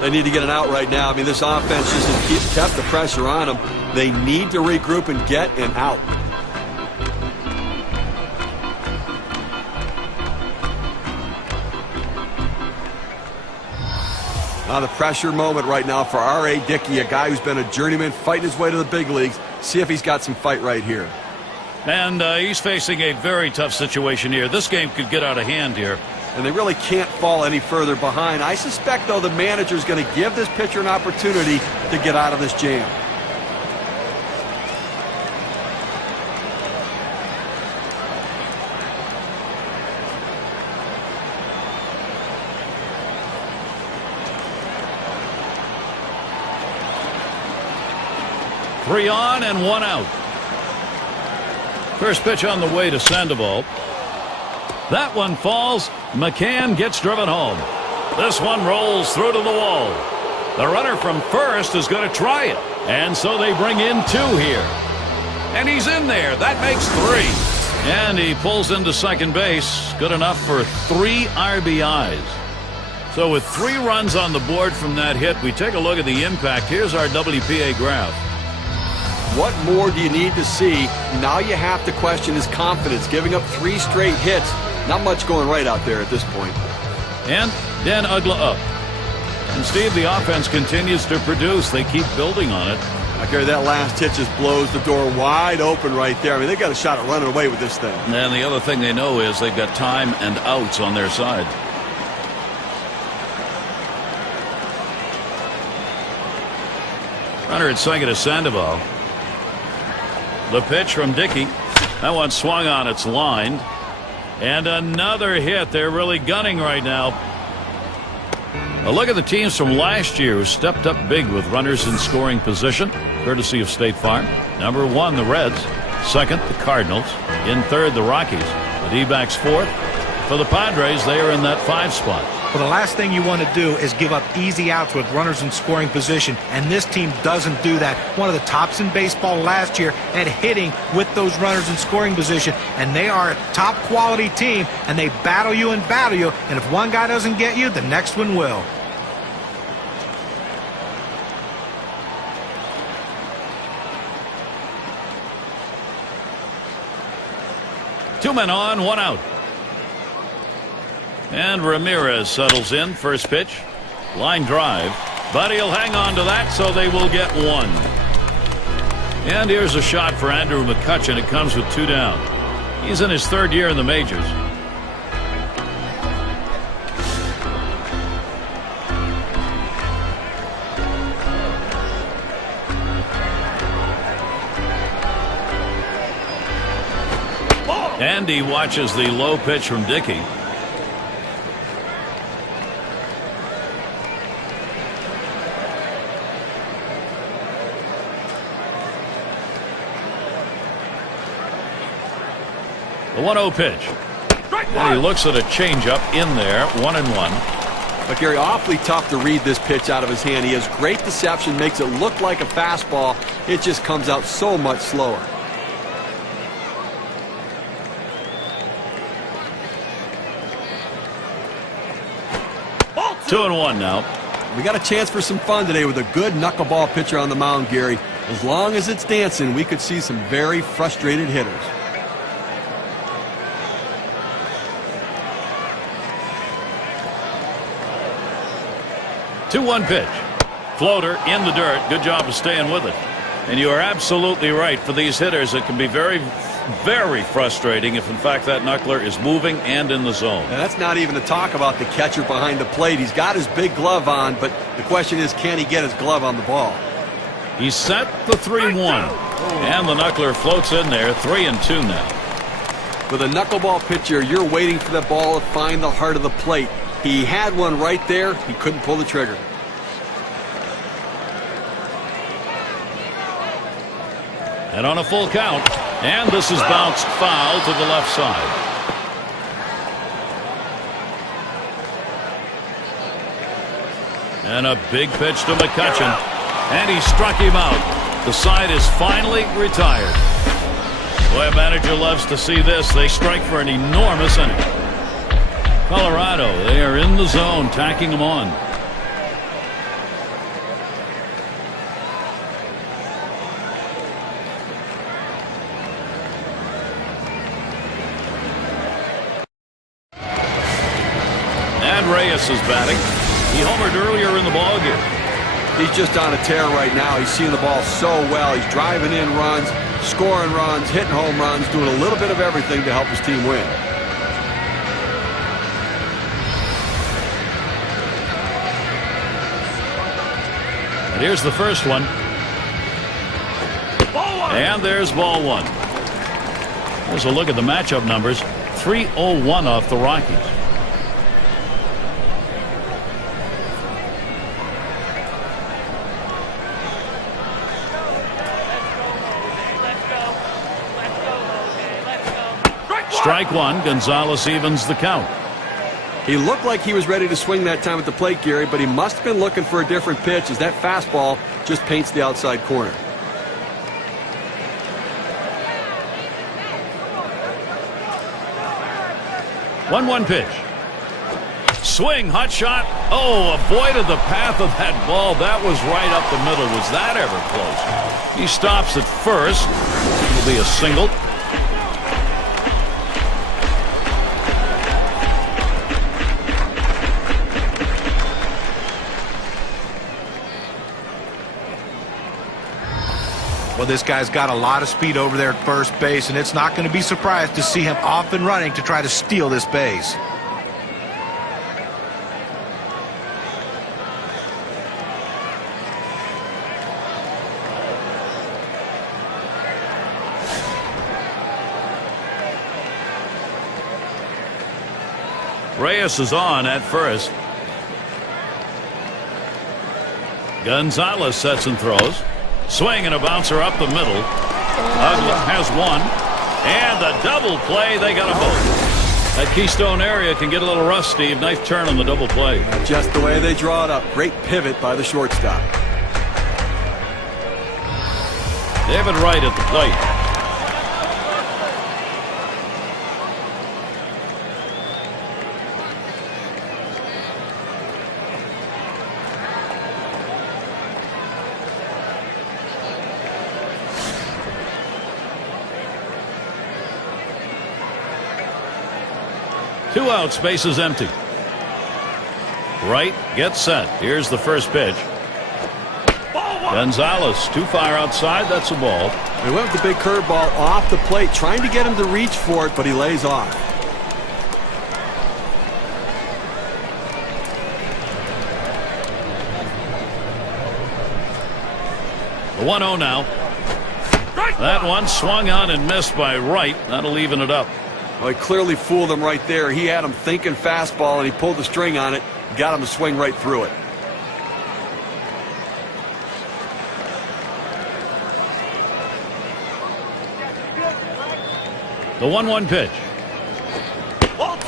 They need to get an out right now. I mean, this offense just has kept the pressure on them. They need to regroup and get an out. Now the pressure moment right now for R.A. Dickey, a guy who's been a journeyman fighting his way to the big leagues. See if he's got some fight right here. And he's facing a very tough situation here. This game could get out of hand here. And they really can't fall any further behind. I suspect, though, the manager's going to give this pitcher an opportunity to get out of this jam. Three on and 1 out. First pitch on the way to Sandoval. That one falls. McCann gets driven home. This one rolls through to the wall. The runner from first is going to try it. And so they bring in 2 here. And he's in there. That makes 3. And he pulls into second base. Good enough for 3 RBIs. So with 3 runs on the board from that hit, we take a look at the impact. Here's our WPA graph. What more do you need to see? Now you have to question his confidence. Giving up 3 straight hits. Not much going right out there at this point. And Dan Uggla up. And Steve, the offense continues to produce. They keep building on it. Okay, that last hit just blows the door wide open right there. I mean, they've got a shot at running away with this thing. And the other thing they know is they've got time and outs on their side. Runner at second is Sandoval. The pitch from Dickey. That one swung on, it's lined. And another hit. They're really gunning right now. A look at the teams from last year who stepped up big with runners in scoring position, courtesy of State Farm. Number 1, the Reds. Second, the Cardinals. In third, the Rockies. The D-backs fourth. For the Padres, they are in that 5 spot. Well, the last thing you want to do is give up easy outs with runners in scoring position, and this team doesn't do that. One of the tops in baseball last year at hitting with those runners in scoring position, and they are a top quality team, and they battle you, and if one guy doesn't get you, the next one will. 2 men on, 1 out. And Ramirez settles in. First pitch. Line drive. But he'll hang on to that, so they will get 1. And here's a shot for Andrew McCutchen. It comes with 2 down. He's in his 3rd year in the majors. And he watches the low pitch from Dickey. The 1-0 pitch. And he looks at a changeup in there, 1-1. But Gary, awfully tough to read this pitch out of his hand. He has great deception, makes it look like a fastball. It just comes out so much slower. Ball 2-1 now. We got a chance for some fun today with a good knuckleball pitcher on the mound, Gary. As long as it's dancing, we could see some very frustrated hitters. 2-1 pitch. Floater in the dirt. Good job of staying with it. And you are absolutely right. For these hitters, it can be very, very frustrating if, in fact, that knuckler is moving and in the zone. And that's not even to talk about the catcher behind the plate. He's got his big glove on, but the question is, can he get his glove on the ball? He set the 3-1. And the knuckler floats in there. 3-2 now. With a knuckleball pitcher, you're waiting for the ball to find the heart of the plate. He had one right there. He couldn't pull the trigger. And on a full count. And this is bounced foul to the left side. And a big pitch to McCutchen. And he struck him out. The side is finally retired. Boy, a manager loves to see this. They strike for an enormous inning. Colorado, they are in the zone, tacking them on. And Reyes is batting. He homered earlier in the ballgame. He's just on a tear right now. He's seeing the ball so well. He's driving in runs, scoring runs, hitting home runs, doing a little bit of everything to help his team win. And here's the first one. And there's ball 1. There's a look at the matchup numbers. 3-0-1 off the Rockies. Strike 1. Gonzalez evens the count. He looked like he was ready to swing that time at the plate, Gary, but he must have been looking for a different pitch as that fastball just paints the outside corner. One pitch. Swing, hot shot. Oh, avoided the path of that ball. That was right up the middle. Was that ever close? He stops at first. It'll be a single. Well, this guy's got a lot of speed over there at first base, and it's not going to be surprised to see him off and running to try to steal this base. Reyes is on at first. Gonzalez sets and throws. Swing and a bouncer up the middle. Ugla has one. And the double play. They got them both. That Keystone area can get a little rough, Steve. Nice turn on the double play. Just the way they draw it up. Great pivot by the shortstop. David Wright at the plate. 2 outs, bases empty. Right, gets set. Here's the first pitch. Gonzalez too far outside. That's a ball. He went with the big curveball off the plate, trying to get him to reach for it, but he lays off. The 1-0 now. That one swung on and missed by Wright. That'll even it up. Well, he clearly fooled him right there. He had him thinking fastball, and he pulled the string on it, got him to swing right through it. The 1-1 pitch.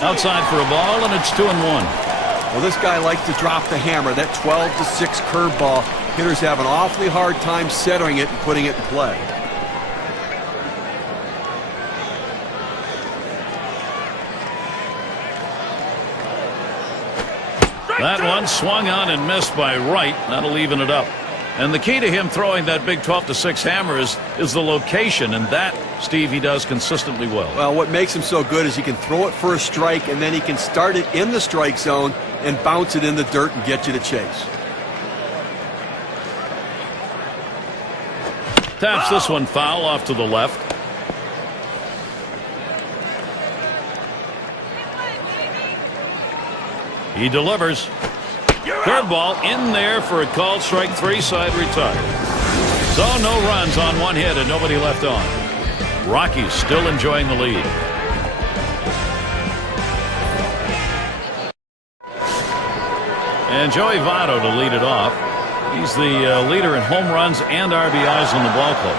Outside for a ball, and it's 2-1. Well, this guy likes to drop the hammer. That 12-6 curveball. Hitters have an awfully hard time centering it and putting it in play. That one swung on and missed by Wright. That'll even it up. And the key to him throwing that big 12-6 hammer is the location, and that, Steve, he does consistently well. Well, what makes him so good is he can throw it for a strike, and then he can start it in the strike zone and bounce it in the dirt and get you to chase. Taps this one foul off to the left. He delivers. Curveball in there for a called strike 3, side retired. So no runs on 1 hit and nobody left on. Rockies still enjoying the lead. And Joey Votto to lead it off. He's the leader in home runs and RBIs in the ball club.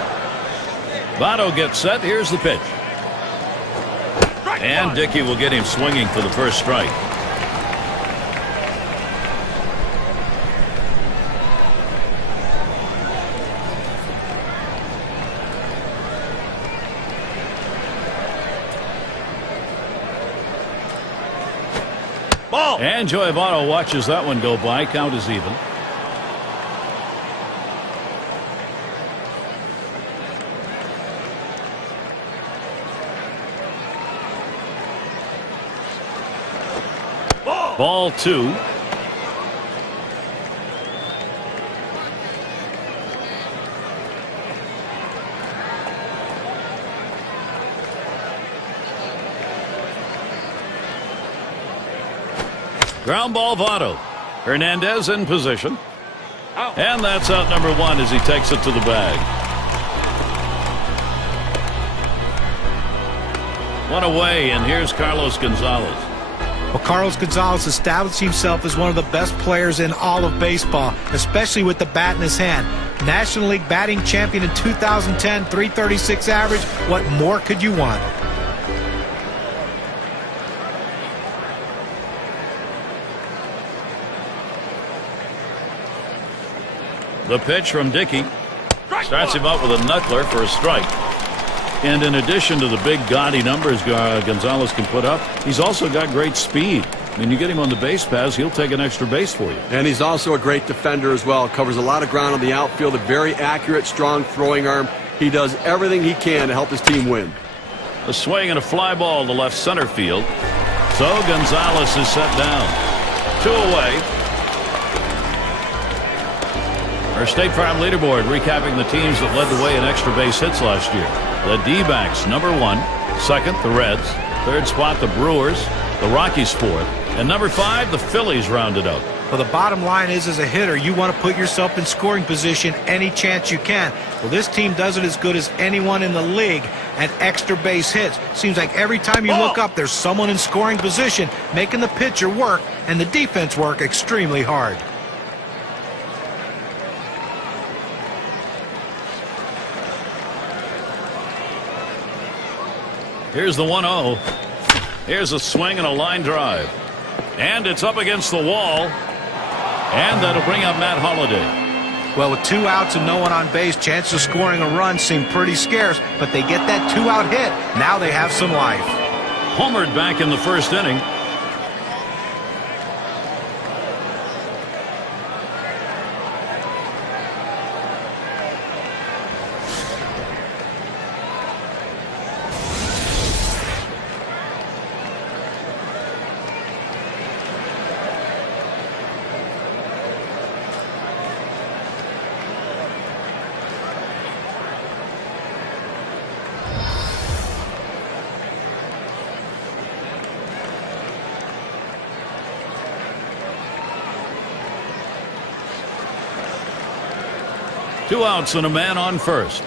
Votto gets set. Here's the pitch. And Dickey will get him swinging for the first strike. Ball. And Joey Votto watches that one go by. Count is even. Ball 2. Ground ball, Votto. Hernandez in position. And that's out number 1 as he takes it to the bag. One away, and here's Carlos Gonzalez. Well, Carlos Gonzalez established himself as one of the best players in all of baseball, especially with the bat in his hand. National League batting champion in 2010, .336 average. What more could you want? The pitch from Dickey starts him out with a knuckler for a strike. And in addition to the big gaudy numbers Gonzalez can put up, he's also got great speed. When you get him on the base paths, he'll take an extra base for you. And he's also a great defender as well. Covers a lot of ground on the outfield, a very accurate, strong throwing arm. He does everything he can to help his team win. A swing and a fly ball to left center field. So Gonzalez is set down. 2 away. Our State Farm leaderboard recapping the teams that led the way in extra base hits last year. The D-backs, number 1. Second, the Reds. Third spot, the Brewers. The Rockies, 4th. And number 5, the Phillies rounded out. Well, the bottom line is, as a hitter, you want to put yourself in scoring position any chance you can. Well, this team does it as good as anyone in the league at extra base hits. Seems like every time you look up, there's someone in scoring position making the pitcher work and the defense work extremely hard. Here's the 1-0. Here's a swing and a line drive. And it's up against the wall. And that'll bring up Matt Holliday. Well, with 2 outs and no one on base, chances of scoring a run seem pretty scarce, but they get that 2-out hit. Now they have some life. Homered back in the first inning. 2 outs and a man on first.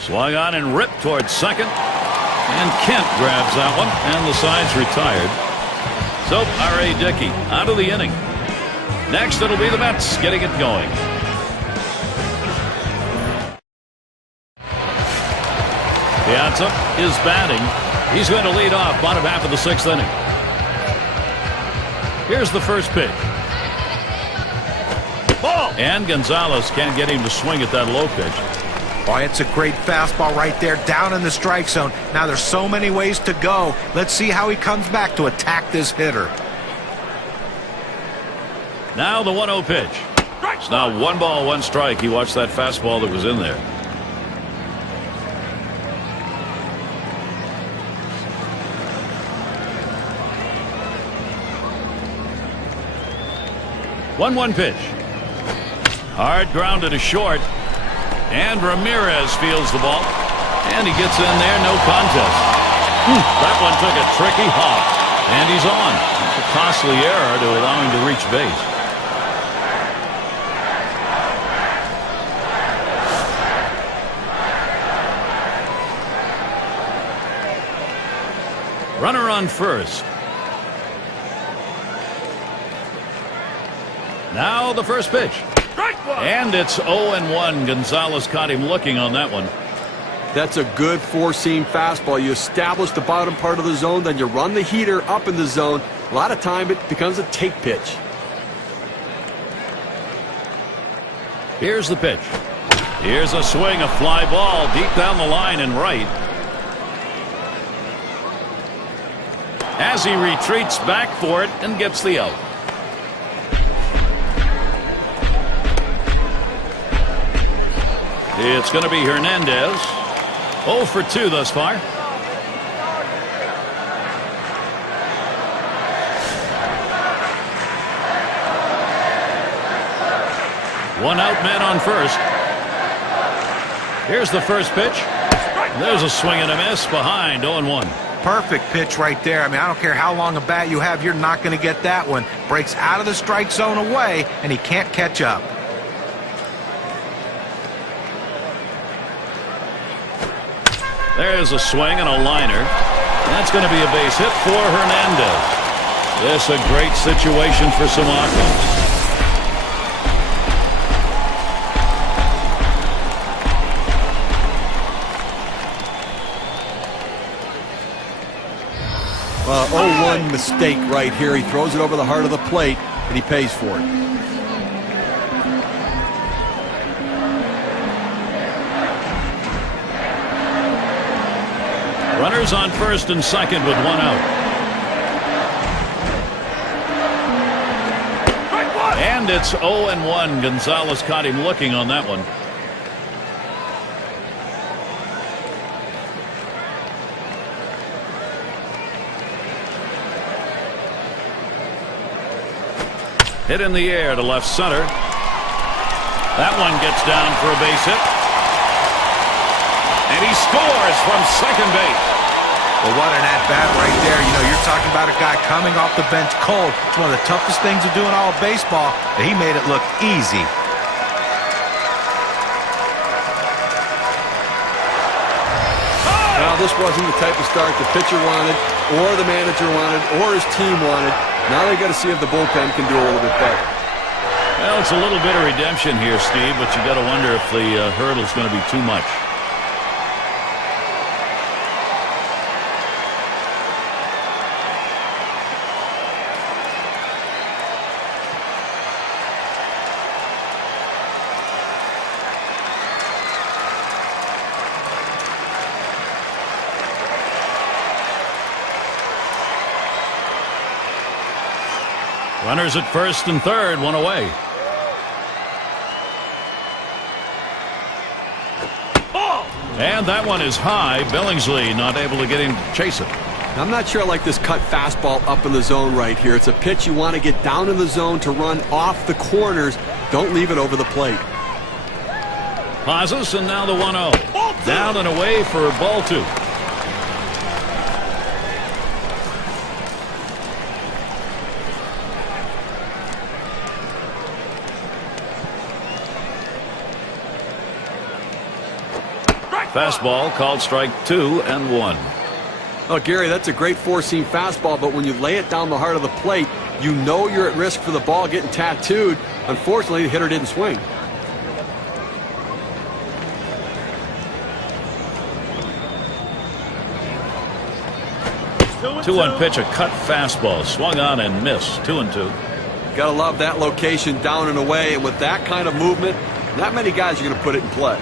Swung on and ripped towards second. And Kent grabs that one, and the side's retired. So R.A. Dickey out of the inning. Next, it'll be the Mets getting it going. Piazza is batting. He's going to lead off bottom half of the 6th inning. Here's the first pitch. Ball! And Gonzalez can't get him to swing at that low pitch. Boy, it's a great fastball right there down in the strike zone. Now there's so many ways to go. Let's see how he comes back to attack this hitter. Now the 1-0 pitch. It's now 1 ball, 1 strike. He watched that fastball that was in there. One pitch. Hard grounded to short. And Ramirez fields the ball. And he gets in there, no contest. That one took a tricky hop. And he's on. It's a costly error to allow him to reach base. Runner on first. Now the first pitch. And it's 0-1. Gonzalez caught him looking on that one. That's a good four-seam fastball. You establish the bottom part of the zone, then you run the heater up in the zone. A lot of time it becomes a take pitch. Here's the pitch. Here's a swing, a fly ball deep down the line and right. As he retreats back for it and gets the out. It's going to be Hernandez. 0 for 2 thus far. One out, man on first. Here's the first pitch. There's a swing and a miss behind. 0-1. Perfect pitch right there. I mean, I don't care how long a bat you have, you're not going to get that one. Breaks out of the strike zone away, and he can't catch up. There's a swing and a liner. That's going to be a base hit for Hernandez. This a great situation for some offense. Well, 0-1 mistake right here. He throws it over the heart of the plate, and he pays for it. Runners on first and second with 1 out. And it's 0-1. Gonzalez caught him looking on that one. Hit in the air to left center. That one gets down for a base hit. And he scores from second base. Well, what an at-bat right there. You know, you're talking about a guy coming off the bench cold. It's one of the toughest things to do in all of baseball, and he made it look easy. Now, this wasn't the type of start the pitcher wanted, or the manager wanted, or his team wanted. Now they got to see if the bullpen can do a little bit better. Well, it's a little bit of redemption here, Steve, but you got to wonder if the hurdle's going to be too much. Runners at first and third, 1 away. And that one is high. Billingsley not able to get him to chase it. I'm not sure I like this cut fastball up in the zone right here. It's a pitch you want to get down in the zone to run off the corners. Don't leave it over the plate. Pauses, and now the 1-0. Down and away for ball 2. Fastball called strike 2 and 1. Oh, Gary, that's a great four-seam fastball, but when you lay it down the heart of the plate, you know you're at risk for the ball getting tattooed. Unfortunately, the hitter didn't swing. 2-1 pitch, a cut fastball, swung on and missed. 2-2. Gotta love that location down and away, and with that kind of movement, not many guys are going to put it in play.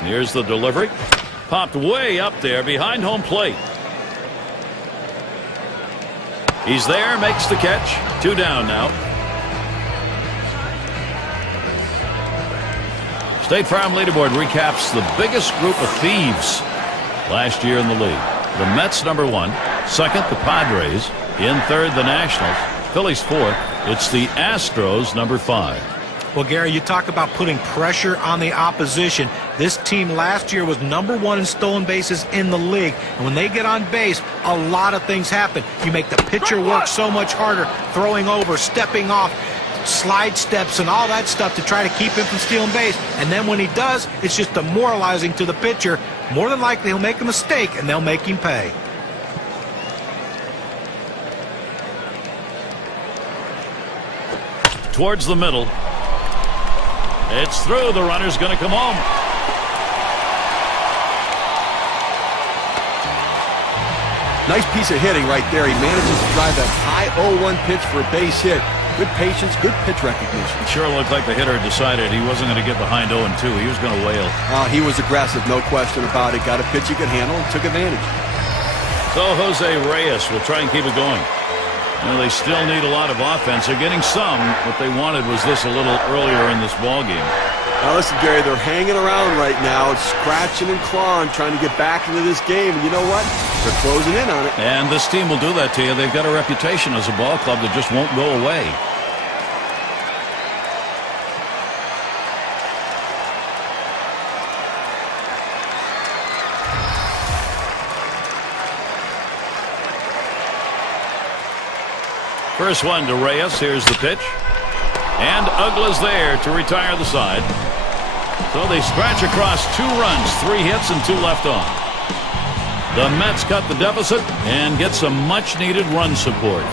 Here's the delivery. Popped way up there behind home plate. He's there, makes the catch. 2 down now. State Farm leaderboard recaps the biggest group of thieves last year in the league. The Mets #1, second the Padres, in third the Nationals, Phillies fourth. It's the Astros #5. Well, Gary, you talk about putting pressure on the opposition. This team last year was #1 in stolen bases in the league. And when they get on base, a lot of things happen. You make the pitcher work so much harder, throwing over, stepping off, slide steps and all that stuff to try to keep him from stealing base. And then when he does, it's just demoralizing to the pitcher. More than likely, he'll make a mistake, and they'll make him pay. Towards the middle. It's through. The runner's going to come home. Nice piece of hitting right there. He manages to drive that high 0-1 pitch for a base hit. Good patience, good pitch recognition. It sure looked like the hitter decided he wasn't going to get behind 0-2. He was going to wail. He was aggressive, no question about it. Got a pitch he could handle and took advantage. So Jose Reyes will try and keep it going. You know, they still need a lot of offense. They're getting some. What they wanted was this a little earlier in this ball game. Now listen, Gary, they're hanging around right now, scratching and clawing, trying to get back into this game. And you know what? They're closing in on it. And this team will do that to you. They've got a reputation as a ball club that just won't go away. First one to Reyes. Here's the pitch. And Uggla's there to retire the side. So they scratch across 2 runs, 3 hits, and 2 left on. The Mets cut the deficit and get some much-needed run support.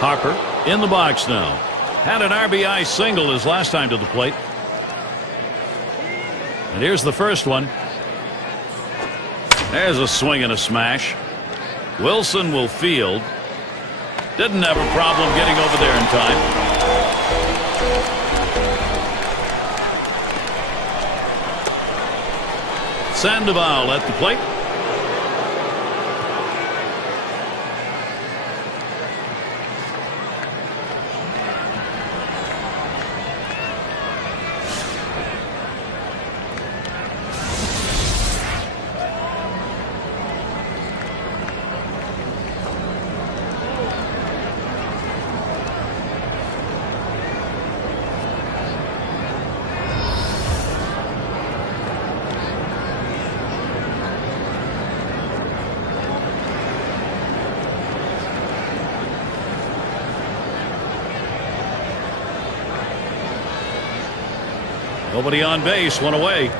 Harper in the box now. Had an RBI single his last time to the plate. And here's the first one. There's a swing and a smash. Wilson will field. Didn't have a problem getting over there in time. Sandoval at the plate. Nobody on base, one away.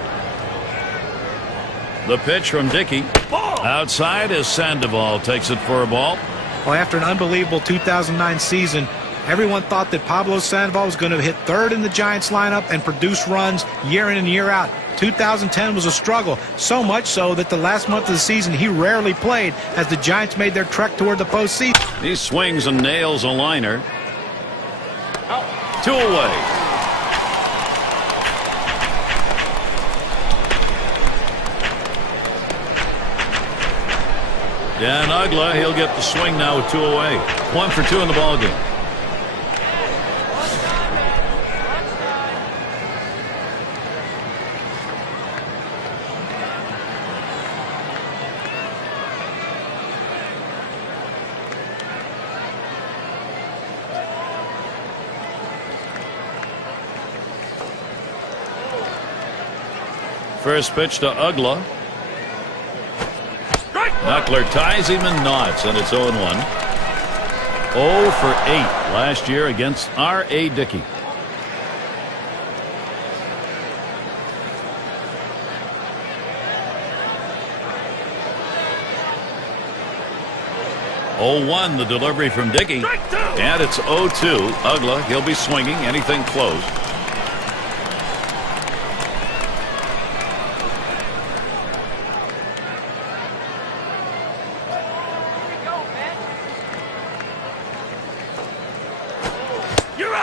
The pitch from Dickey. Outside as Sandoval takes it for a ball. Well, after an unbelievable 2009 season, everyone thought that Pablo Sandoval was going to hit third in the Giants lineup and produce runs year in and year out. 2010 was a struggle, so much so that the last month of the season he rarely played as the Giants made their trek toward the postseason. He swings and nails a liner. 2 away. Dan Uggla, he'll get the swing now with 2 away. 1 for 2 in the ball game. First pitch to Ugla. Knuckler ties him in knots, and it's 0-1. 0 for 8 last year against R.A. Dickey. The delivery from Dickey. And it's 0-2. Ugla, he'll be swinging anything close.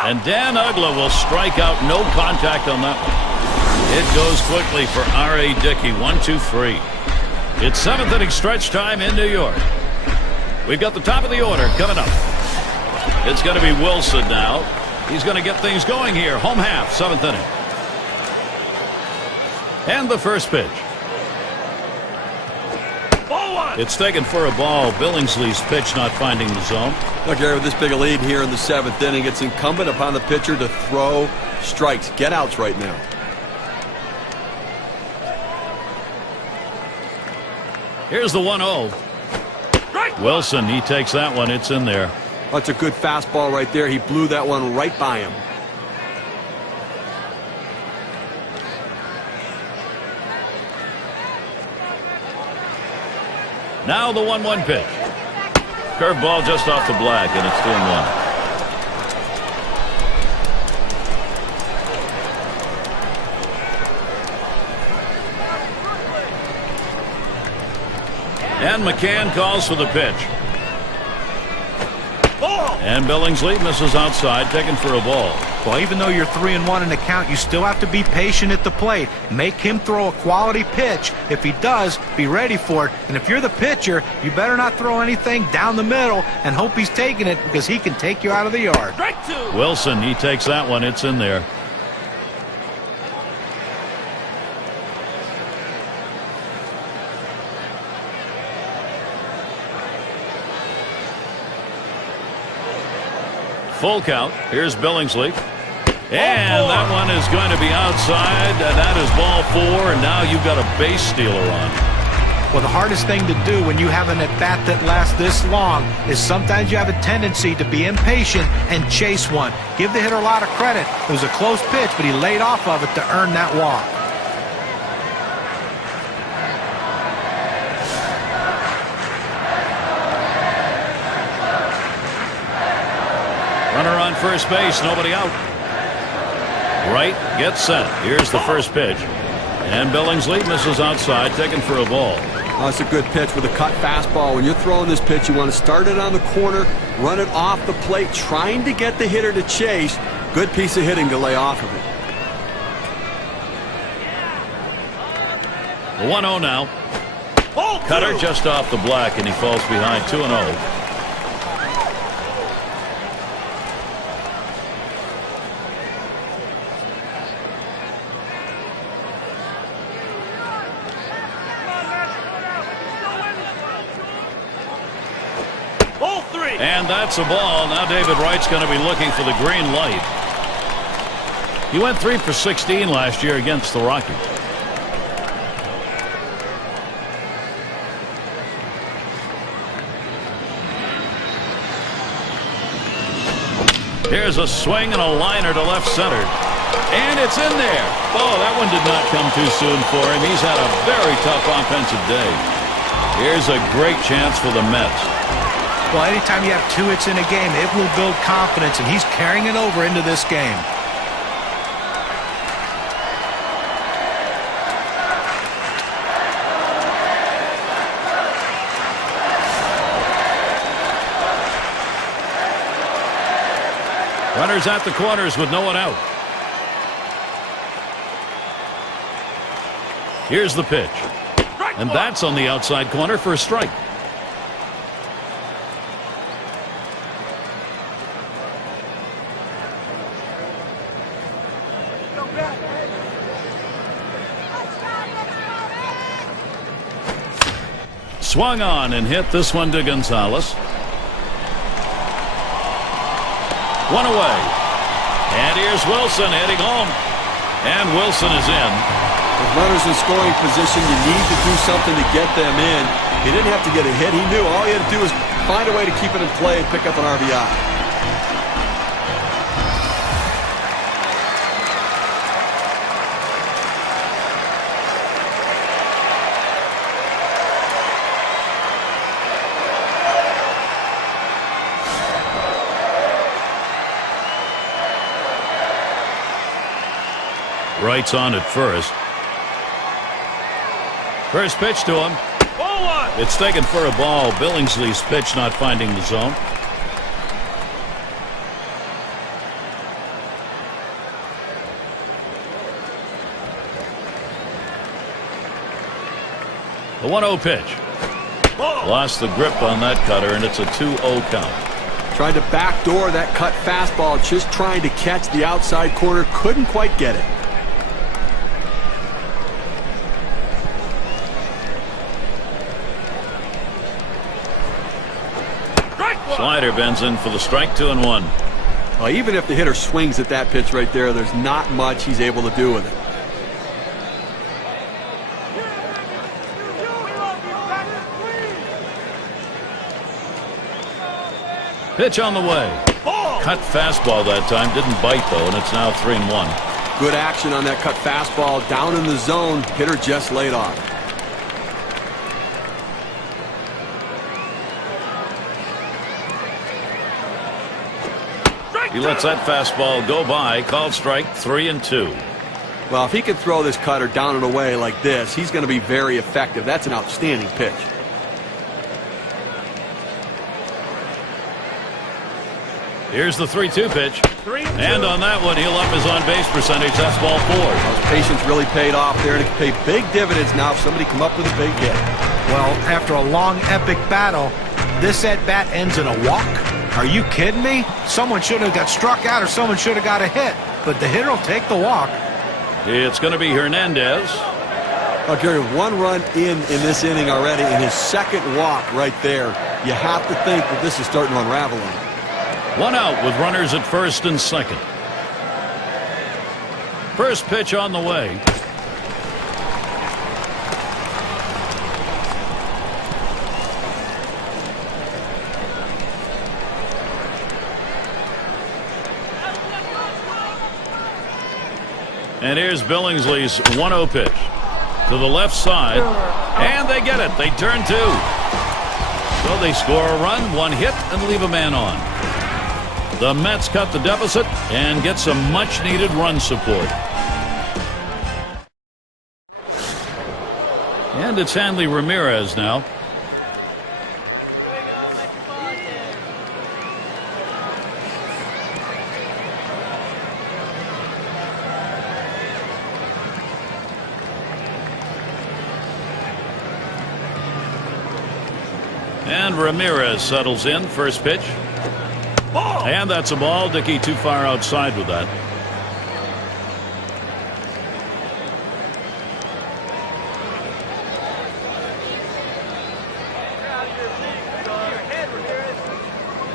And Dan Ugla will strike out. No contact on that one. It goes quickly for R.A. Dickey. 1-2-3. It's 7th inning stretch time in New York. We've got the top of the order coming up. It's going to be Wilson now. He's going to get things going here. Home half, 7th inning. And the first pitch. It's taken for a ball. Billingsley's pitch not finding the zone. Look, Gary, with this big a lead here in the 7th inning, it's incumbent upon the pitcher to throw strikes. Get outs right now. Here's the 1-0. Wilson, he takes that one. It's in there. That's a good fastball right there. He blew that one right by him. Now the 1-1 pitch. Curveball just off the black, and it's 2-1. And McCann calls for the pitch. And Billingsley misses outside, taken for a ball. Well, even though you're 3-1 in the count, you still have to be patient at the plate. Make him throw a quality pitch. If he does, be ready for it. And if you're the pitcher, you better not throw anything down the middle and hope he's taking it, because he can take you out of the yard. Wilson, he takes that one. It's in there. Full count. Here's Billingsley. And that one is going to be outside. And that is ball 4. And now you've got a base stealer on. Well, the hardest thing to do when you have an at-bat that lasts this long is sometimes you have a tendency to be impatient and chase one. Give the hitter a lot of credit. It was a close pitch, but he laid off of it to earn that walk. Runner on first base, nobody out. Right, gets set. Here's the first pitch. And Billingsley misses outside, taken for a ball. Oh, it's a good pitch with a cut fastball. When you're throwing this pitch, you want to start it on the corner, run it off the plate, trying to get the hitter to chase. Good piece of hitting to lay off of it. The 1-0 now. Cutter just off the black, and he falls behind 2-0. And that's a ball. Now David Wright's going to be looking for the green light. He went 3 for 16 last year against the Rockies. Here's a swing and a liner to left center. And it's in there. Oh, that one did not come too soon for him. He's had a very tough offensive day. Here's a great chance for the Mets. Well, anytime you have 2 hits in a game, it will build confidence, and he's carrying it over into this game. Runners at the corners with no one out. Here's the pitch. And that's on the outside corner for a strike. Swung on and hit this one to Gonzalez. One away. And here's Wilson heading home. And Wilson is in. With runners in scoring position, you need to do something to get them in. He didn't have to get a hit. He knew all he had to do was find a way to keep it in play and pick up an RBI. Wright's on at first. First pitch to him. Ball one. It's taken for a ball. Billingsley's pitch not finding the zone. The 1-0 pitch. Ball. Lost the grip on that cutter, and it's a 2-0 count. Tried to backdoor that cut fastball, just trying to catch the outside corner. Couldn't quite get it. Slider bends in for the strike. 2-1. Well, even if the hitter swings at that pitch right there, there's not much he's able to do with it. Pitch on the way. Cut fastball that time. Didn't bite, though, and it's now 3-1. Good action on that cut fastball. Down in the zone. Hitter just laid off. He lets that fastball go by. Called strike. 3-2. Well, if he can throw this cutter down and away like this, he's going to be very effective. That's an outstanding pitch. Here's the 3-2 pitch. And on that one, he'll up his on-base percentage. That's ball 4. His patience really paid off there, and it can pay big dividends now if somebody come up with a big hit. Well, after a long, epic battle, this at-bat ends in a walk? Are you kidding me? Someone should have got struck out or someone should have got a hit. But the hitter will take the walk. It's going to be Hernandez. Oh, Gary, 1 run in this inning already, and his second walk right there. You have to think that this is starting to unravel him. 1 out with runners at first and second. First pitch on the way. And here's Billingsley's 1-0 pitch to the left side, and they get it. They turn 2. So they score a run, 1 hit, and leave a man on. The Mets cut the deficit and get some much-needed run support. And it's Hanley Ramirez now. And Ramirez settles in. First pitch. Ball. And that's a ball. Dickey too far outside with that.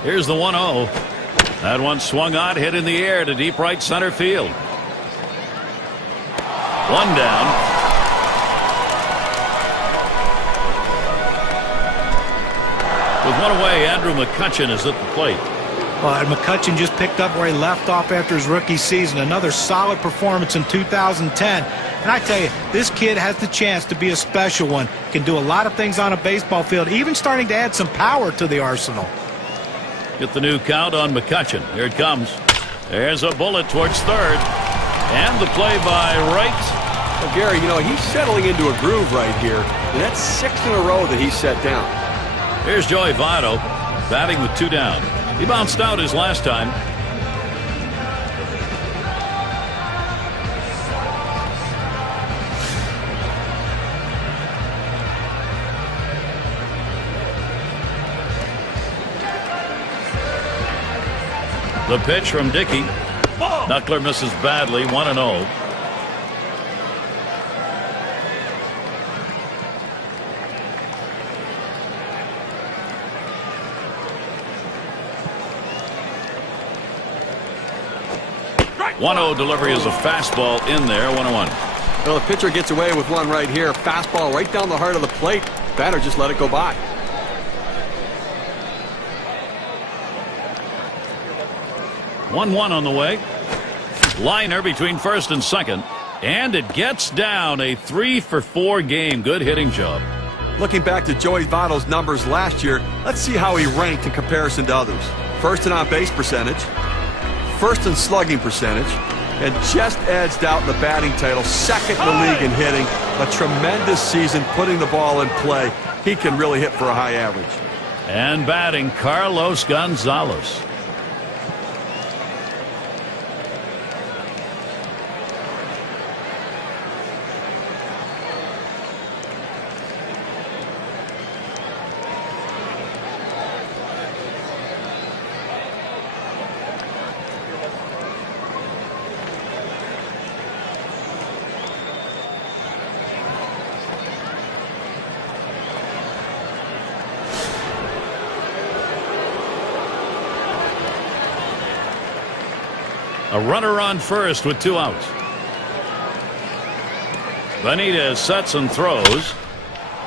Here's the 1-0. That one swung on, hit in the air to deep right center field. 1 down. With 1 away, Andrew McCutchen is at the plate. Well, McCutchen just picked up where he left off after his rookie season. Another solid performance in 2010. And I tell you, this kid has the chance to be a special one. Can do a lot of things on a baseball field, even starting to add some power to the arsenal. Get the new count on McCutchen. Here it comes. There's a bullet towards third. And the play by Wright. Well, Gary, you know, he's settling into a groove right here. And that's 6 in a row that he's set down. Here's Joey Votto batting with 2 down. He bounced out his last time. The pitch from Dickey. Knuckler misses badly. 1-0. Delivery is a fastball in there. 1-1. Well, the pitcher gets away with one right here. Fastball right down the heart of the plate. Batter just let it go by. One on the way. Liner between first and second. And it gets down. A 3-for-4 game. Good hitting job. Looking back to Joey Votto's numbers last year, let's see how he ranked in comparison to others. First in on-base percentage, first in slugging percentage, and just edged out in the batting title, second in the league in hitting. A tremendous season putting the ball in play. He can really hit for a high average. And batting, Carlos Gonzalez. A runner on first with 2 outs. Benitez sets and throws.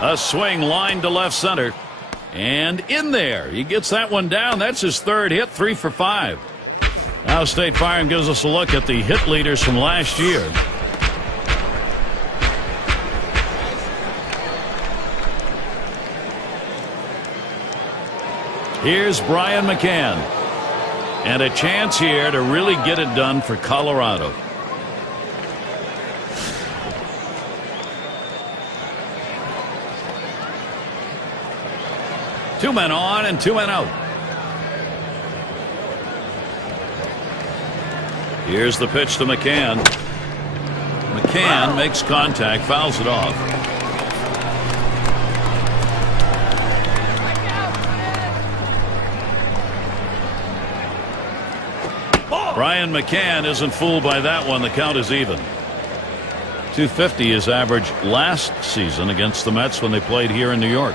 A swing line to left center. And in there. He gets that one down. That's his third hit, 3 for 5. Now State Farm gives us a look at the hit leaders from last year. Here's Brian McCann. And a chance here to really get it done for Colorado. Two men on and 2 men out. Here's the pitch to McCann. McCann makes contact, fouls it off. Brian McCann isn't fooled by that one. The count is even. 250 is average last season against the Mets when they played here in New York.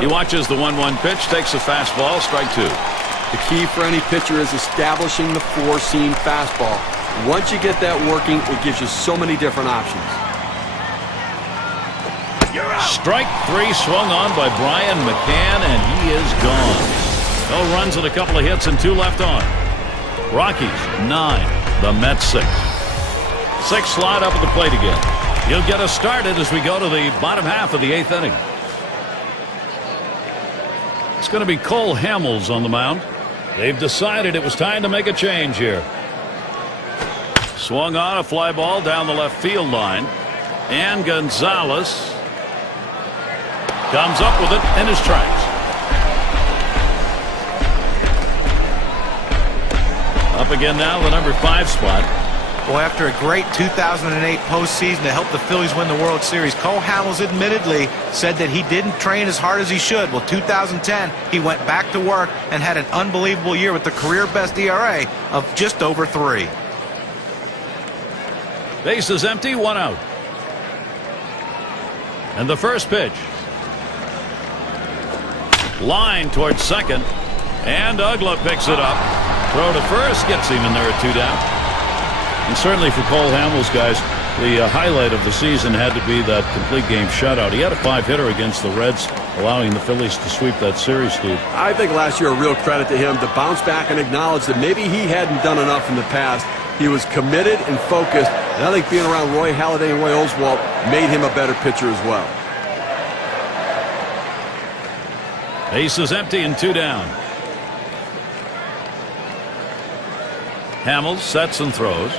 He watches the 1-1 pitch, takes a fastball, strike 2. The key for any pitcher is establishing the 4-seam fastball. Once you get that working, it gives you so many different options. Strike 3 swung on by Brian McCann, and he is gone. No runs and a couple of hits and 2 left on. Rockies 9, the Mets 6. 6 slide up at the plate again. He'll get us started as we go to the bottom half of the 8th inning. It's going to be Cole Hamels on the mound. They've decided it was time to make a change here. Swung on, a fly ball down the left field line. And Gonzalez comes up with it in his tracks. Up again now, the number 5 spot. Well, after a great 2008 postseason to help the Phillies win the World Series, Cole Hamels admittedly said that he didn't train as hard as he should. Well, 2010, he went back to work and had an unbelievable year with the career best ERA of just over 3. Base is empty, 1 out. And the first pitch. Line towards second. And Ugla picks it up. Throw to first gets him in there at 2 down. And certainly for Cole Hamels, guys, the highlight of the season had to be that complete game shutout. He had a 5-hitter against the Reds, allowing the Phillies to sweep that series, Steve. I think last year a real credit to him to bounce back and acknowledge that maybe he hadn't done enough in the past. He was committed and focused, and I think being around Roy Halladay and Roy Oswalt made him a better pitcher as well. Base is empty and 2 down. Hamels sets and throws.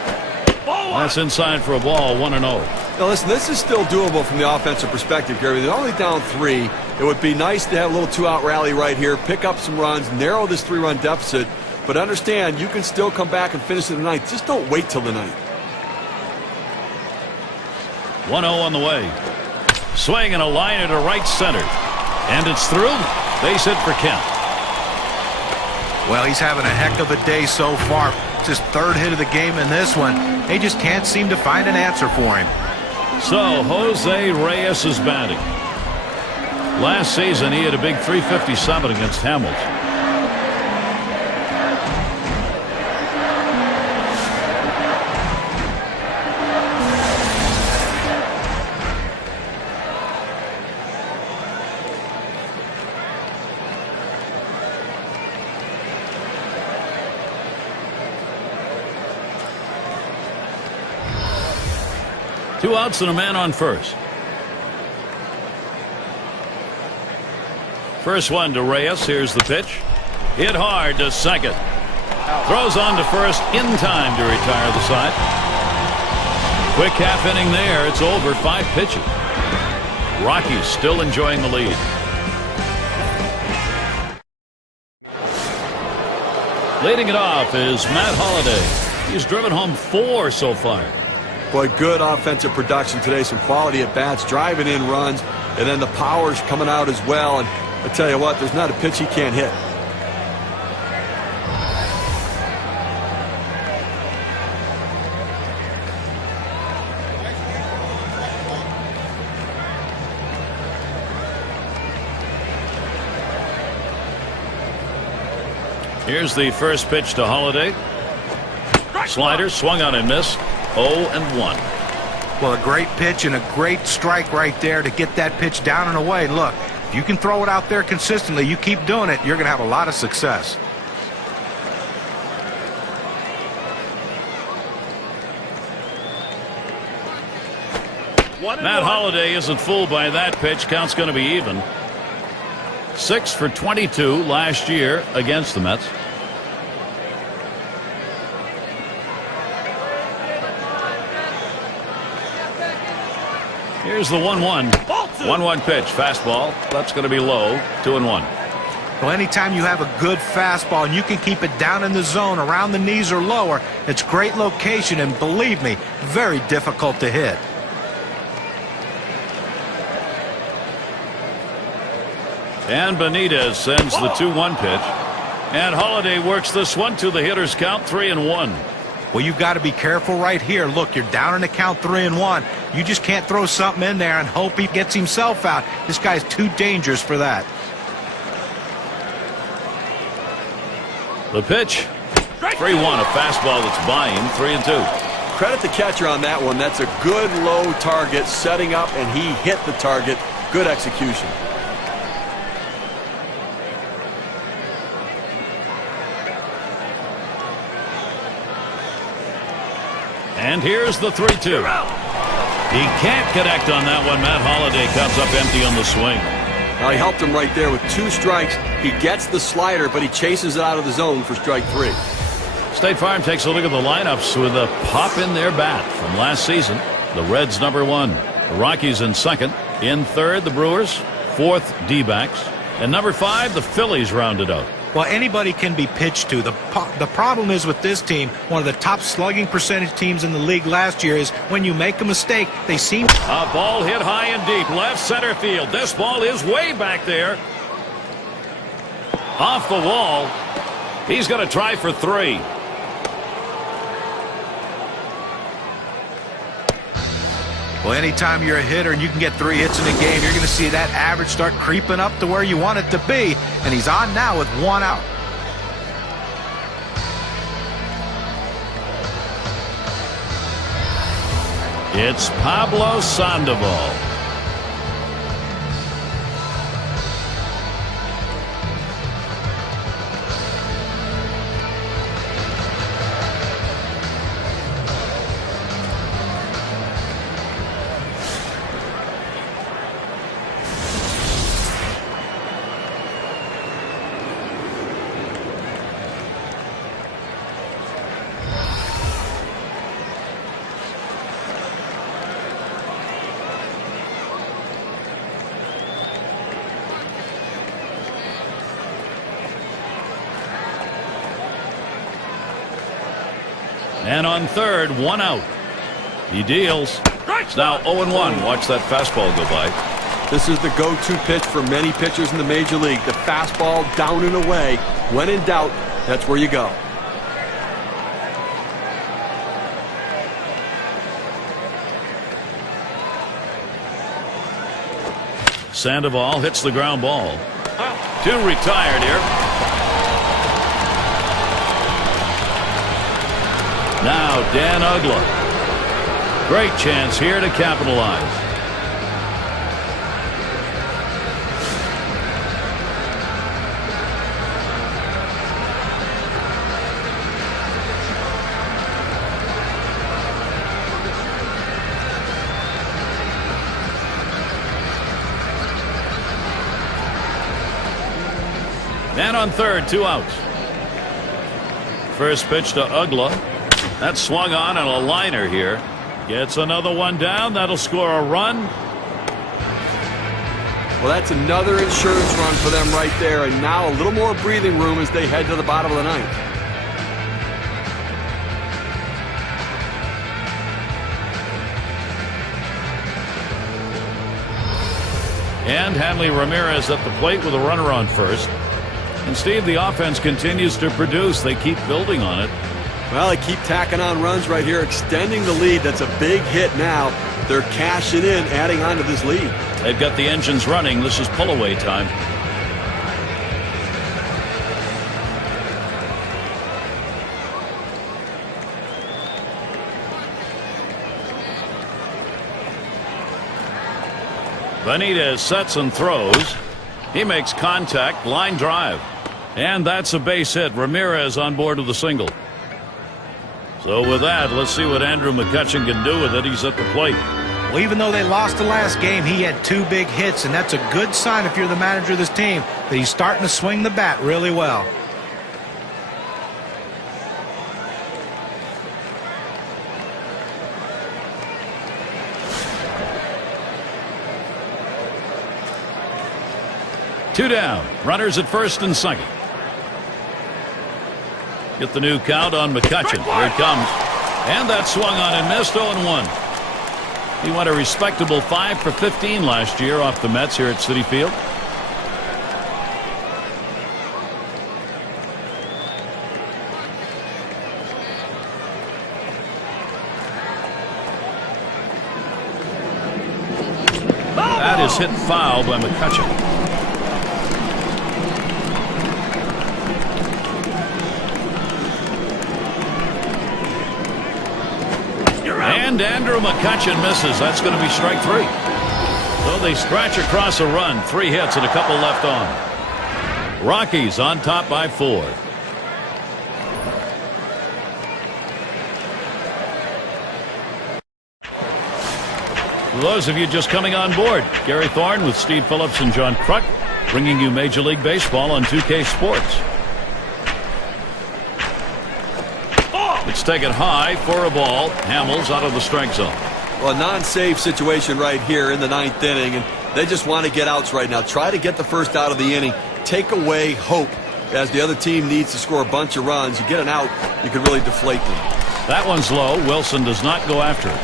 That's inside for a ball, 1-0. Now listen, this is still doable from the offensive perspective, Gary. They're only down 3. It would be nice to have a little 2-out rally right here, pick up some runs, narrow this 3-run deficit. But understand, you can still come back and finish in the 9th. Just don't wait till the 9th. 1-0 on the way. Swing and a liner to right center. And it's through. Base hit for Kemp. Well, he's having a heck of a day so far. It's his 3rd hit of the game in this one. They just can't seem to find an answer for him. So Jose Reyes is batting. Last season he had a big 357 against Hamels. 2 outs and a man on first. First one to Reyes. Here's the pitch. Hit hard to second. Throws on to first in time to retire the side. Quick half inning there. It's over. 5 pitches. Rockies still enjoying the lead. Leading it off is Matt Holliday. He's driven home 4 so far. Boy, good offensive production today. Some quality at bats, driving in runs, and then the power's coming out as well. And I tell you what, there's not a pitch he can't hit. Here's the first pitch to Holliday. Slider swung on and missed. 0-1. Well, a great pitch and a great strike right there to get that pitch down and away. Look, if you can throw it out there consistently, you keep doing it, you're going to have a lot of success. Matt Holliday isn't fooled by that pitch. Count's going to be even. 6 for 22 last year against the Mets. Here's the 1-1. 1-1 pitch. Fastball. That's going to be low. 2-1. Well, anytime you have a good fastball and you can keep it down in the zone around the knees or lower, it's great location and, believe me, very difficult to hit. And Benitez sends the 2-1 pitch. And Holliday works this one to the hitter's count. 3-1. Well, you've got to be careful right here. Look, you're down in the count 3-1. You just can't throw something in there and hope he gets himself out. This guy's too dangerous for that. The pitch. 3-1. A fastball that's by him. 3-2. Credit the catcher on that one. That's a good low target, setting up, and he hit the target. Good execution. And here's the 3-2. He can't connect on that one. Matt Holliday comes up empty on the swing. Now, he helped him right there with 2 strikes. He gets the slider, but he chases it out of the zone for strike 3. State Farm takes a look at the lineups with a pop in their bat from last season. The Reds #1. The Rockies in second. In third, the Brewers. Fourth, D-backs. And #5, the Phillies rounded out. Well, anybody can be pitched to. The problem is with this team, one of the top slugging percentage teams in the league last year, is when you make a mistake, they seem... A ball hit high and deep, left center field. This ball is way back there. Off the wall. He's going to try for 3. Well, anytime you're a hitter and you can get 3 hits in a game, you're going to see that average start creeping up to where you want it to be. And he's on now with 1 out. It's Pablo Sandoval. And on third, 1 out. He deals. It's now 0-1. Watch that fastball go by. This is the go-to pitch for many pitchers in the major league. The fastball down and away. When in doubt, that's where you go. Sandoval hits the ground ball. 2 retired here. Now Dan Uggla. Great chance here to capitalize. Man on third, 2 outs. First pitch to Ugla. That's swung on and a liner here. Gets another one down. That'll score a run. Well, that's another insurance run for them right there, and now a little more breathing room as they head to the bottom of the ninth. And Hanley Ramirez at the plate with a runner on first. And Steve, the offense continues to produce. They keep building on it. Well, they keep tacking on runs right here, extending the lead. That's a big hit now. They're cashing in, adding on to this lead. They've got the engines running. This is pull-away time. Benitez sets and throws. He makes contact, line drive. And that's a base hit. Ramirez on board with a single. So with that, let's see what Andrew McCutchen can do with it. He's at the plate. Well, even though they lost the last game, he had 2 big hits, and that's a good sign if you're the manager of this team, that he's starting to swing the bat really well. Two down. Runners at first and second. Get the new count on McCutchen. Here it comes. And that swung on and missed. 0-1. He went a respectable 5 for 15 last year off the Mets here at Citi Field. That is hit foul by McCutchen. And Andrew McCutchen misses. That's going to be strike 3. So they scratch across a run. 3 hits and a couple left on. Rockies on top by 4. For those of you just coming on board, Gary Thorne with Steve Phillips and John Kruk bringing you Major League Baseball on 2K Sports. It's taken high for a ball. Hamels out of the strike zone. Well, a non-save situation right here in the 9th inning, and they just want to get outs right now. Try to get the first out of the inning. Take away hope as the other team needs to score a bunch of runs. You get an out, you can really deflate them. That one's low. Wilson does not go after it.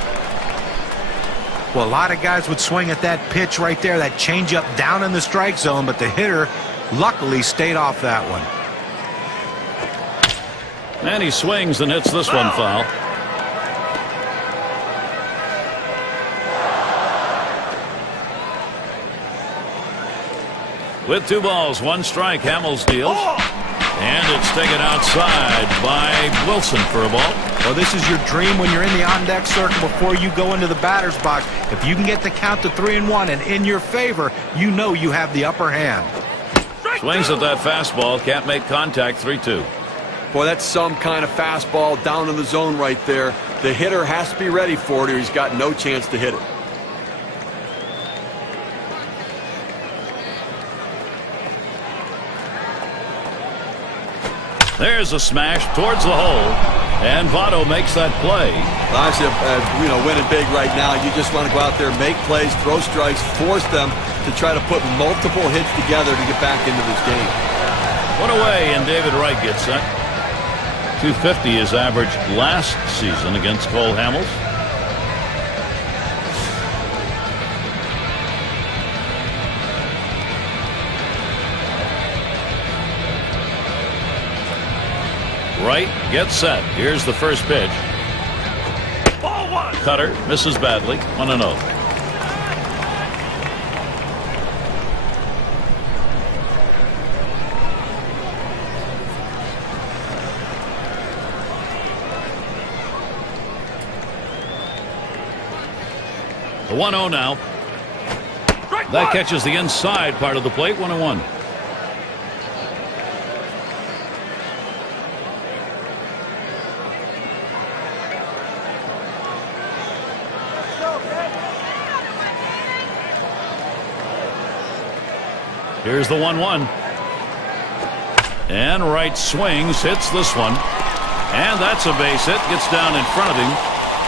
Well, a lot of guys would swing at that pitch right there, that changeup down in the strike zone, but the hitter luckily stayed off that one. And he swings and hits this one foul. With 2 balls, 1 strike, Hamels deals. And it's taken outside by Wilson for a ball. Well, this is your dream when you're in the on-deck circle before you go into the batter's box. If you can get the count to 3-1 and in your favor, you know you have the upper hand. Swings at that fastball, can't make contact. 3-2. Boy, that's some kind of fastball down in the zone right there. The hitter has to be ready for it or he's got no chance to hit it. There's a smash towards the hole, and Votto makes that play. Obviously, winning big right now. You just want to go out there, make plays, throw strikes, force them to try to put multiple hits together to get back into this game. One away, and David Wright gets set. 250 is average last season against Cole Hamels. Wright gets set. Here's the first pitch. Ball 1. Cutter misses badly. 1-0. The 1-0 now. That catches the inside part of the plate. 1-1. Here's the 1-1. And right swings, hits this one. And that's a base hit. Gets down in front of him.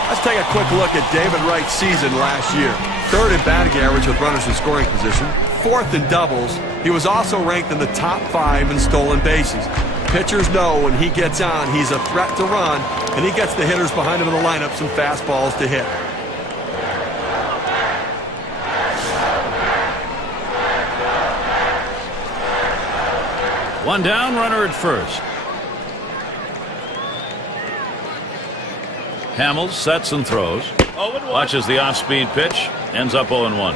Let's take a quick look at David Wright's season last year. 3rd in batting average with runners in scoring position. 4th in doubles. He was also ranked in the top 5 in stolen bases. Pitchers know when he gets on, he's a threat to run, and he gets the hitters behind him in the lineup some fastballs to hit. One down, runner at first. Hamels sets and throws. Watches the off-speed pitch. Ends up 0-1.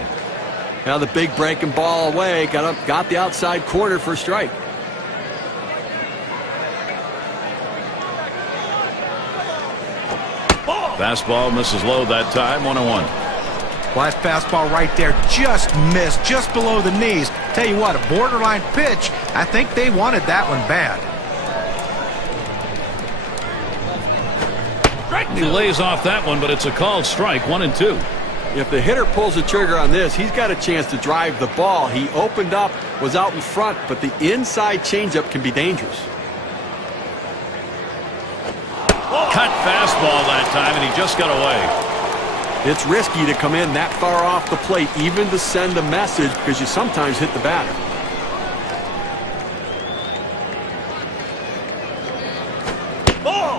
Now the big breaking ball away. Got the outside corner for a strike. Fastball misses low that time. 1-1. Well, that fastball right there just missed, just below the knees. Tell you what, a borderline pitch. I think they wanted that one bad. He lays off that one, but it's a called strike. 1-2. If the hitter pulls the trigger on this, he's got a chance to drive the ball. He opened up, was out in front, but the inside changeup can be dangerous. Cut fastball that time, and he just got away. It's risky to come in that far off the plate, even to send a message, because you sometimes hit the batter.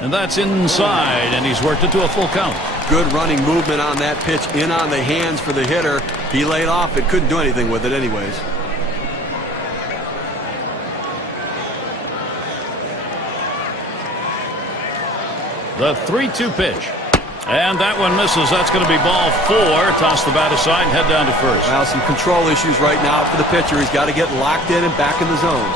And that's inside, and he's worked it to a full count. Good running movement on that pitch, in on the hands for the hitter. He laid off it, couldn't do anything with it anyways. The 3-2 pitch. And that one misses. That's going to be ball 4. Toss the bat aside and head down to first. Now some control issues right now for the pitcher. He's got to get locked in and back in the zone.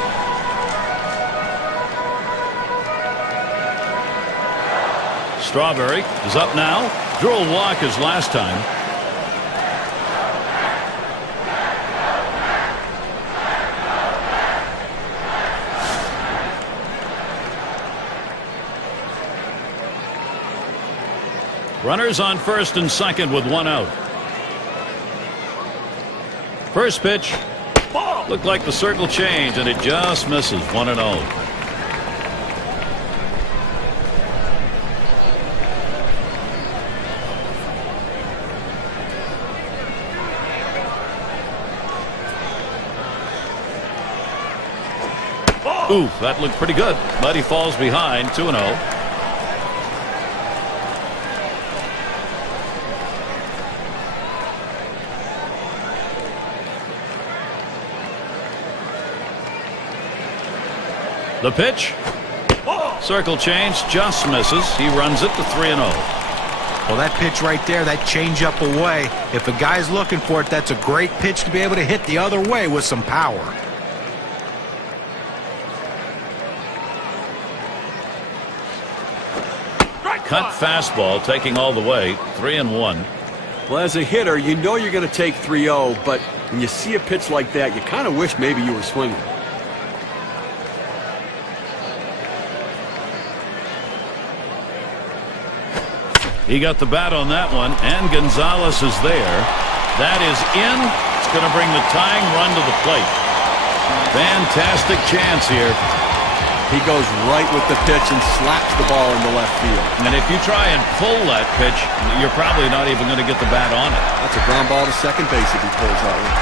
Strawberry is up now. Drew a walk as last time. Runners on first and second with 1 out. First pitch. Looked like the circle changed, and it just misses. 1-0. Ooh, that looked pretty good, but he falls behind. 2-0. The pitch. Circle change, just misses. He runs it to 3-0. Well, that pitch right there, that changeup away, if a guy's looking for it, that's a great pitch to be able to hit the other way with some power. Cut fastball, taking all the way. 3-1. Well, as a hitter, you know you're going to take 3-0, but when you see a pitch like that, you kind of wish maybe you were swinging. He got the bat on that one, and Gonzalez is there. That is in. It's going to bring the tying run to the plate. Fantastic chance here. He goes right with the pitch and slaps the ball into left field. And if you try and pull that pitch, you're probably not even going to get the bat on it. That's a ground ball to second base if he pulls that one.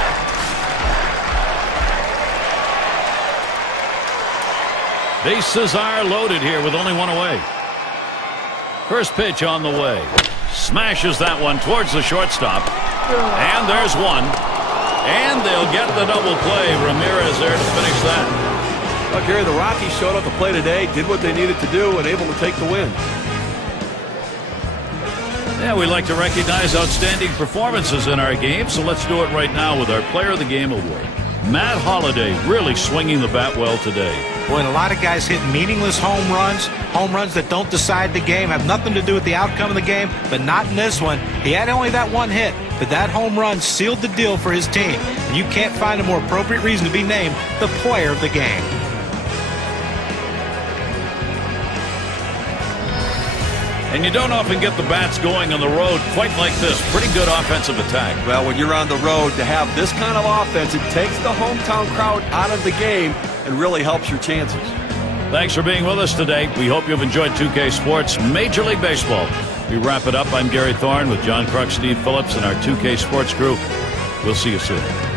Bases are loaded here with only 1 away. First pitch on the way. Smashes that one towards the shortstop. And there's one. And they'll get the double play. Ramirez there to finish that. Look, Gary, the Rockies showed up to play today, did what they needed to do, and able to take the win. Yeah, we like to recognize outstanding performances in our game, so let's do it right now with our Player of the Game award. Matt Holliday really swinging the bat well today. Boy, and a lot of guys hit meaningless home runs that don't decide the game, have nothing to do with the outcome of the game, but not in this one. He had only that one hit, but that home run sealed the deal for his team. And you can't find a more appropriate reason to be named the Player of the Game. And you don't often get the bats going on the road quite like this. Pretty good offensive attack. Well, when you're on the road, to have this kind of offense, it takes the hometown crowd out of the game and really helps your chances. Thanks for being with us today. We hope you've enjoyed 2K Sports Major League Baseball. We wrap it up. I'm Gary Thorne with John Kruk, Steve Phillips, and our 2K Sports crew. We'll see you soon.